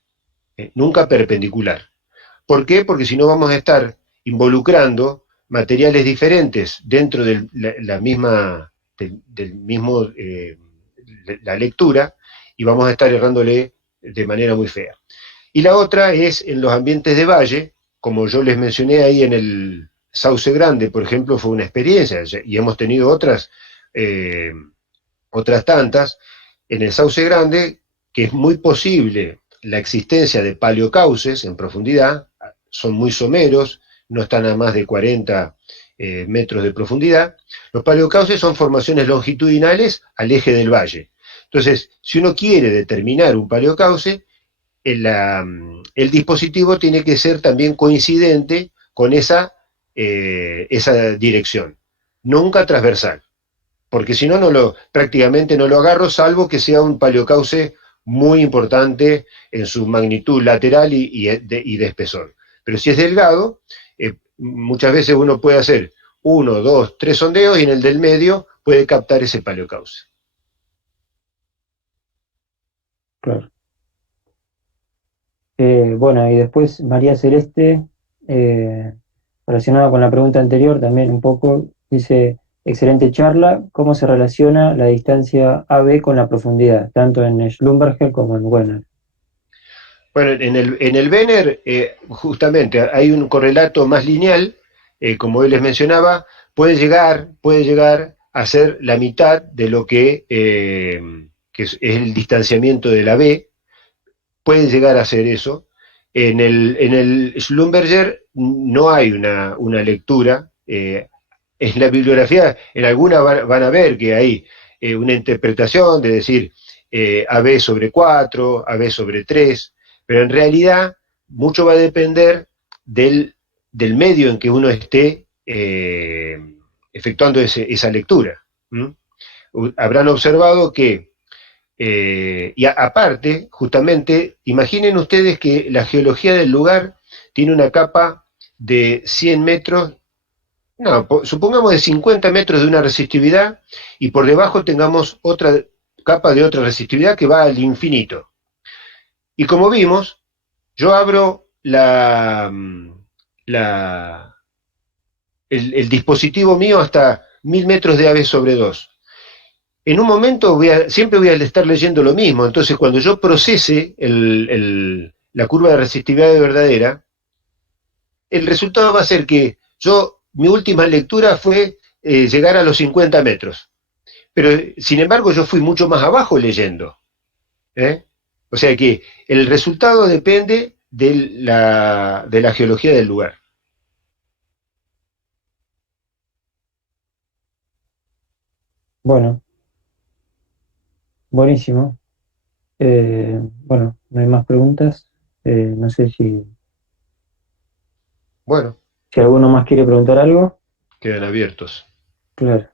nunca perpendicular. ¿Por qué? Porque si no vamos a estar involucrando materiales diferentes dentro de la misma, la lectura, y vamos a estar errándole de manera muy fea. Y la otra es en los ambientes de valle, como yo les mencioné ahí en el Sauce Grande, por ejemplo, fue una experiencia, y hemos tenido otras tantas, en el Sauce Grande, que es muy posible la existencia de paleocauces en profundidad, son muy someros, no están a más de 40 metros de profundidad. Los paleocauces son formaciones longitudinales al eje del valle. Entonces, si uno quiere determinar un paleocauce, el dispositivo tiene que ser también coincidente con esa dirección, nunca transversal, porque si no, prácticamente no lo agarro, salvo que sea un paleocauce muy importante en su magnitud lateral y de espesor. Pero si es delgado, muchas veces uno puede hacer 1, 2, 3 sondeos y en el del medio puede captar ese paleocauce. Claro. Bueno, y después María Celeste, relacionada con la pregunta anterior, también un poco, dice, excelente charla, ¿cómo se relaciona la distancia AB con la profundidad, tanto en Schlumberger como en Wenner? Bueno, en el Venner, justamente, hay un correlato más lineal, como él les mencionaba, puede llegar a ser la mitad de lo que es el distanciamiento de la B, puede llegar a ser eso. En el Schlumberger no hay una lectura. En la bibliografía, en alguna van a ver que hay una interpretación de decir AB sobre 4, AB sobre 3, pero en realidad mucho va a depender del medio en que uno esté efectuando esa lectura. Habrán observado que y aparte, justamente, imaginen ustedes que la geología del lugar tiene una capa de 100 metros, no, supongamos de 50 metros de una resistividad, y por debajo tengamos otra capa de otra resistividad que va al infinito. Y como vimos, yo abro el dispositivo mío hasta 1000 metros de AB sobre 2. En un momento siempre voy a estar leyendo lo mismo, entonces cuando yo procese la curva de resistividad verdadera, el resultado va a ser que mi última lectura fue llegar a los 50 metros, pero sin embargo yo fui mucho más abajo leyendo. O sea que el resultado depende de la geología del lugar. Bueno, buenísimo. Bueno, no hay más preguntas. No sé Bueno, si alguno más quiere preguntar algo. quedan abiertos. Claro.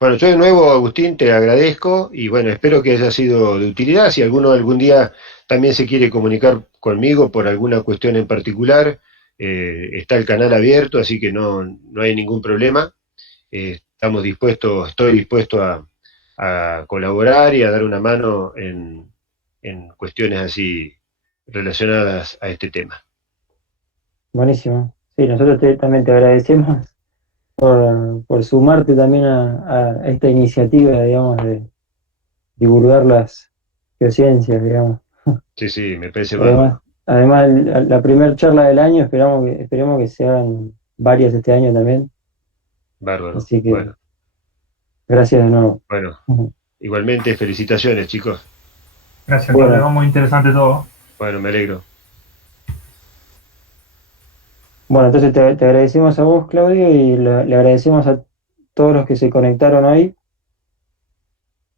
Bueno, yo de nuevo, Agustín, te agradezco y bueno, espero que haya sido de utilidad. Si alguno algún día también se quiere comunicar conmigo por alguna cuestión en particular, está el canal abierto, así que no hay ningún problema. Estoy dispuesto a colaborar y a dar una mano en cuestiones así relacionadas a este tema. Buenísimo. Sí, nosotros también te agradecemos por sumarte también a esta iniciativa, digamos, de divulgar las geociencias, digamos. Sí, me parece bárbaro. Además la primera charla del año, esperemos que se hagan varias este año también. Bárbaro. Así que, bueno, gracias de nuevo. Igualmente, felicitaciones, chicos. Gracias, Bueno. Pablo, muy interesante todo. Bueno, me alegro. Bueno, entonces te agradecemos a vos, Claudio, y le agradecemos a todos los que se conectaron hoy.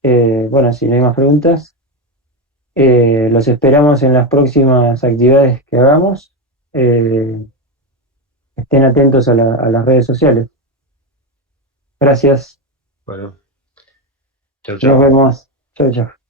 Bueno, si no hay más preguntas, los esperamos en las próximas actividades que hagamos. Eh, Estén atentos a las redes sociales. Gracias. Bueno, chau, Nos chau. vemos. Chao, chao.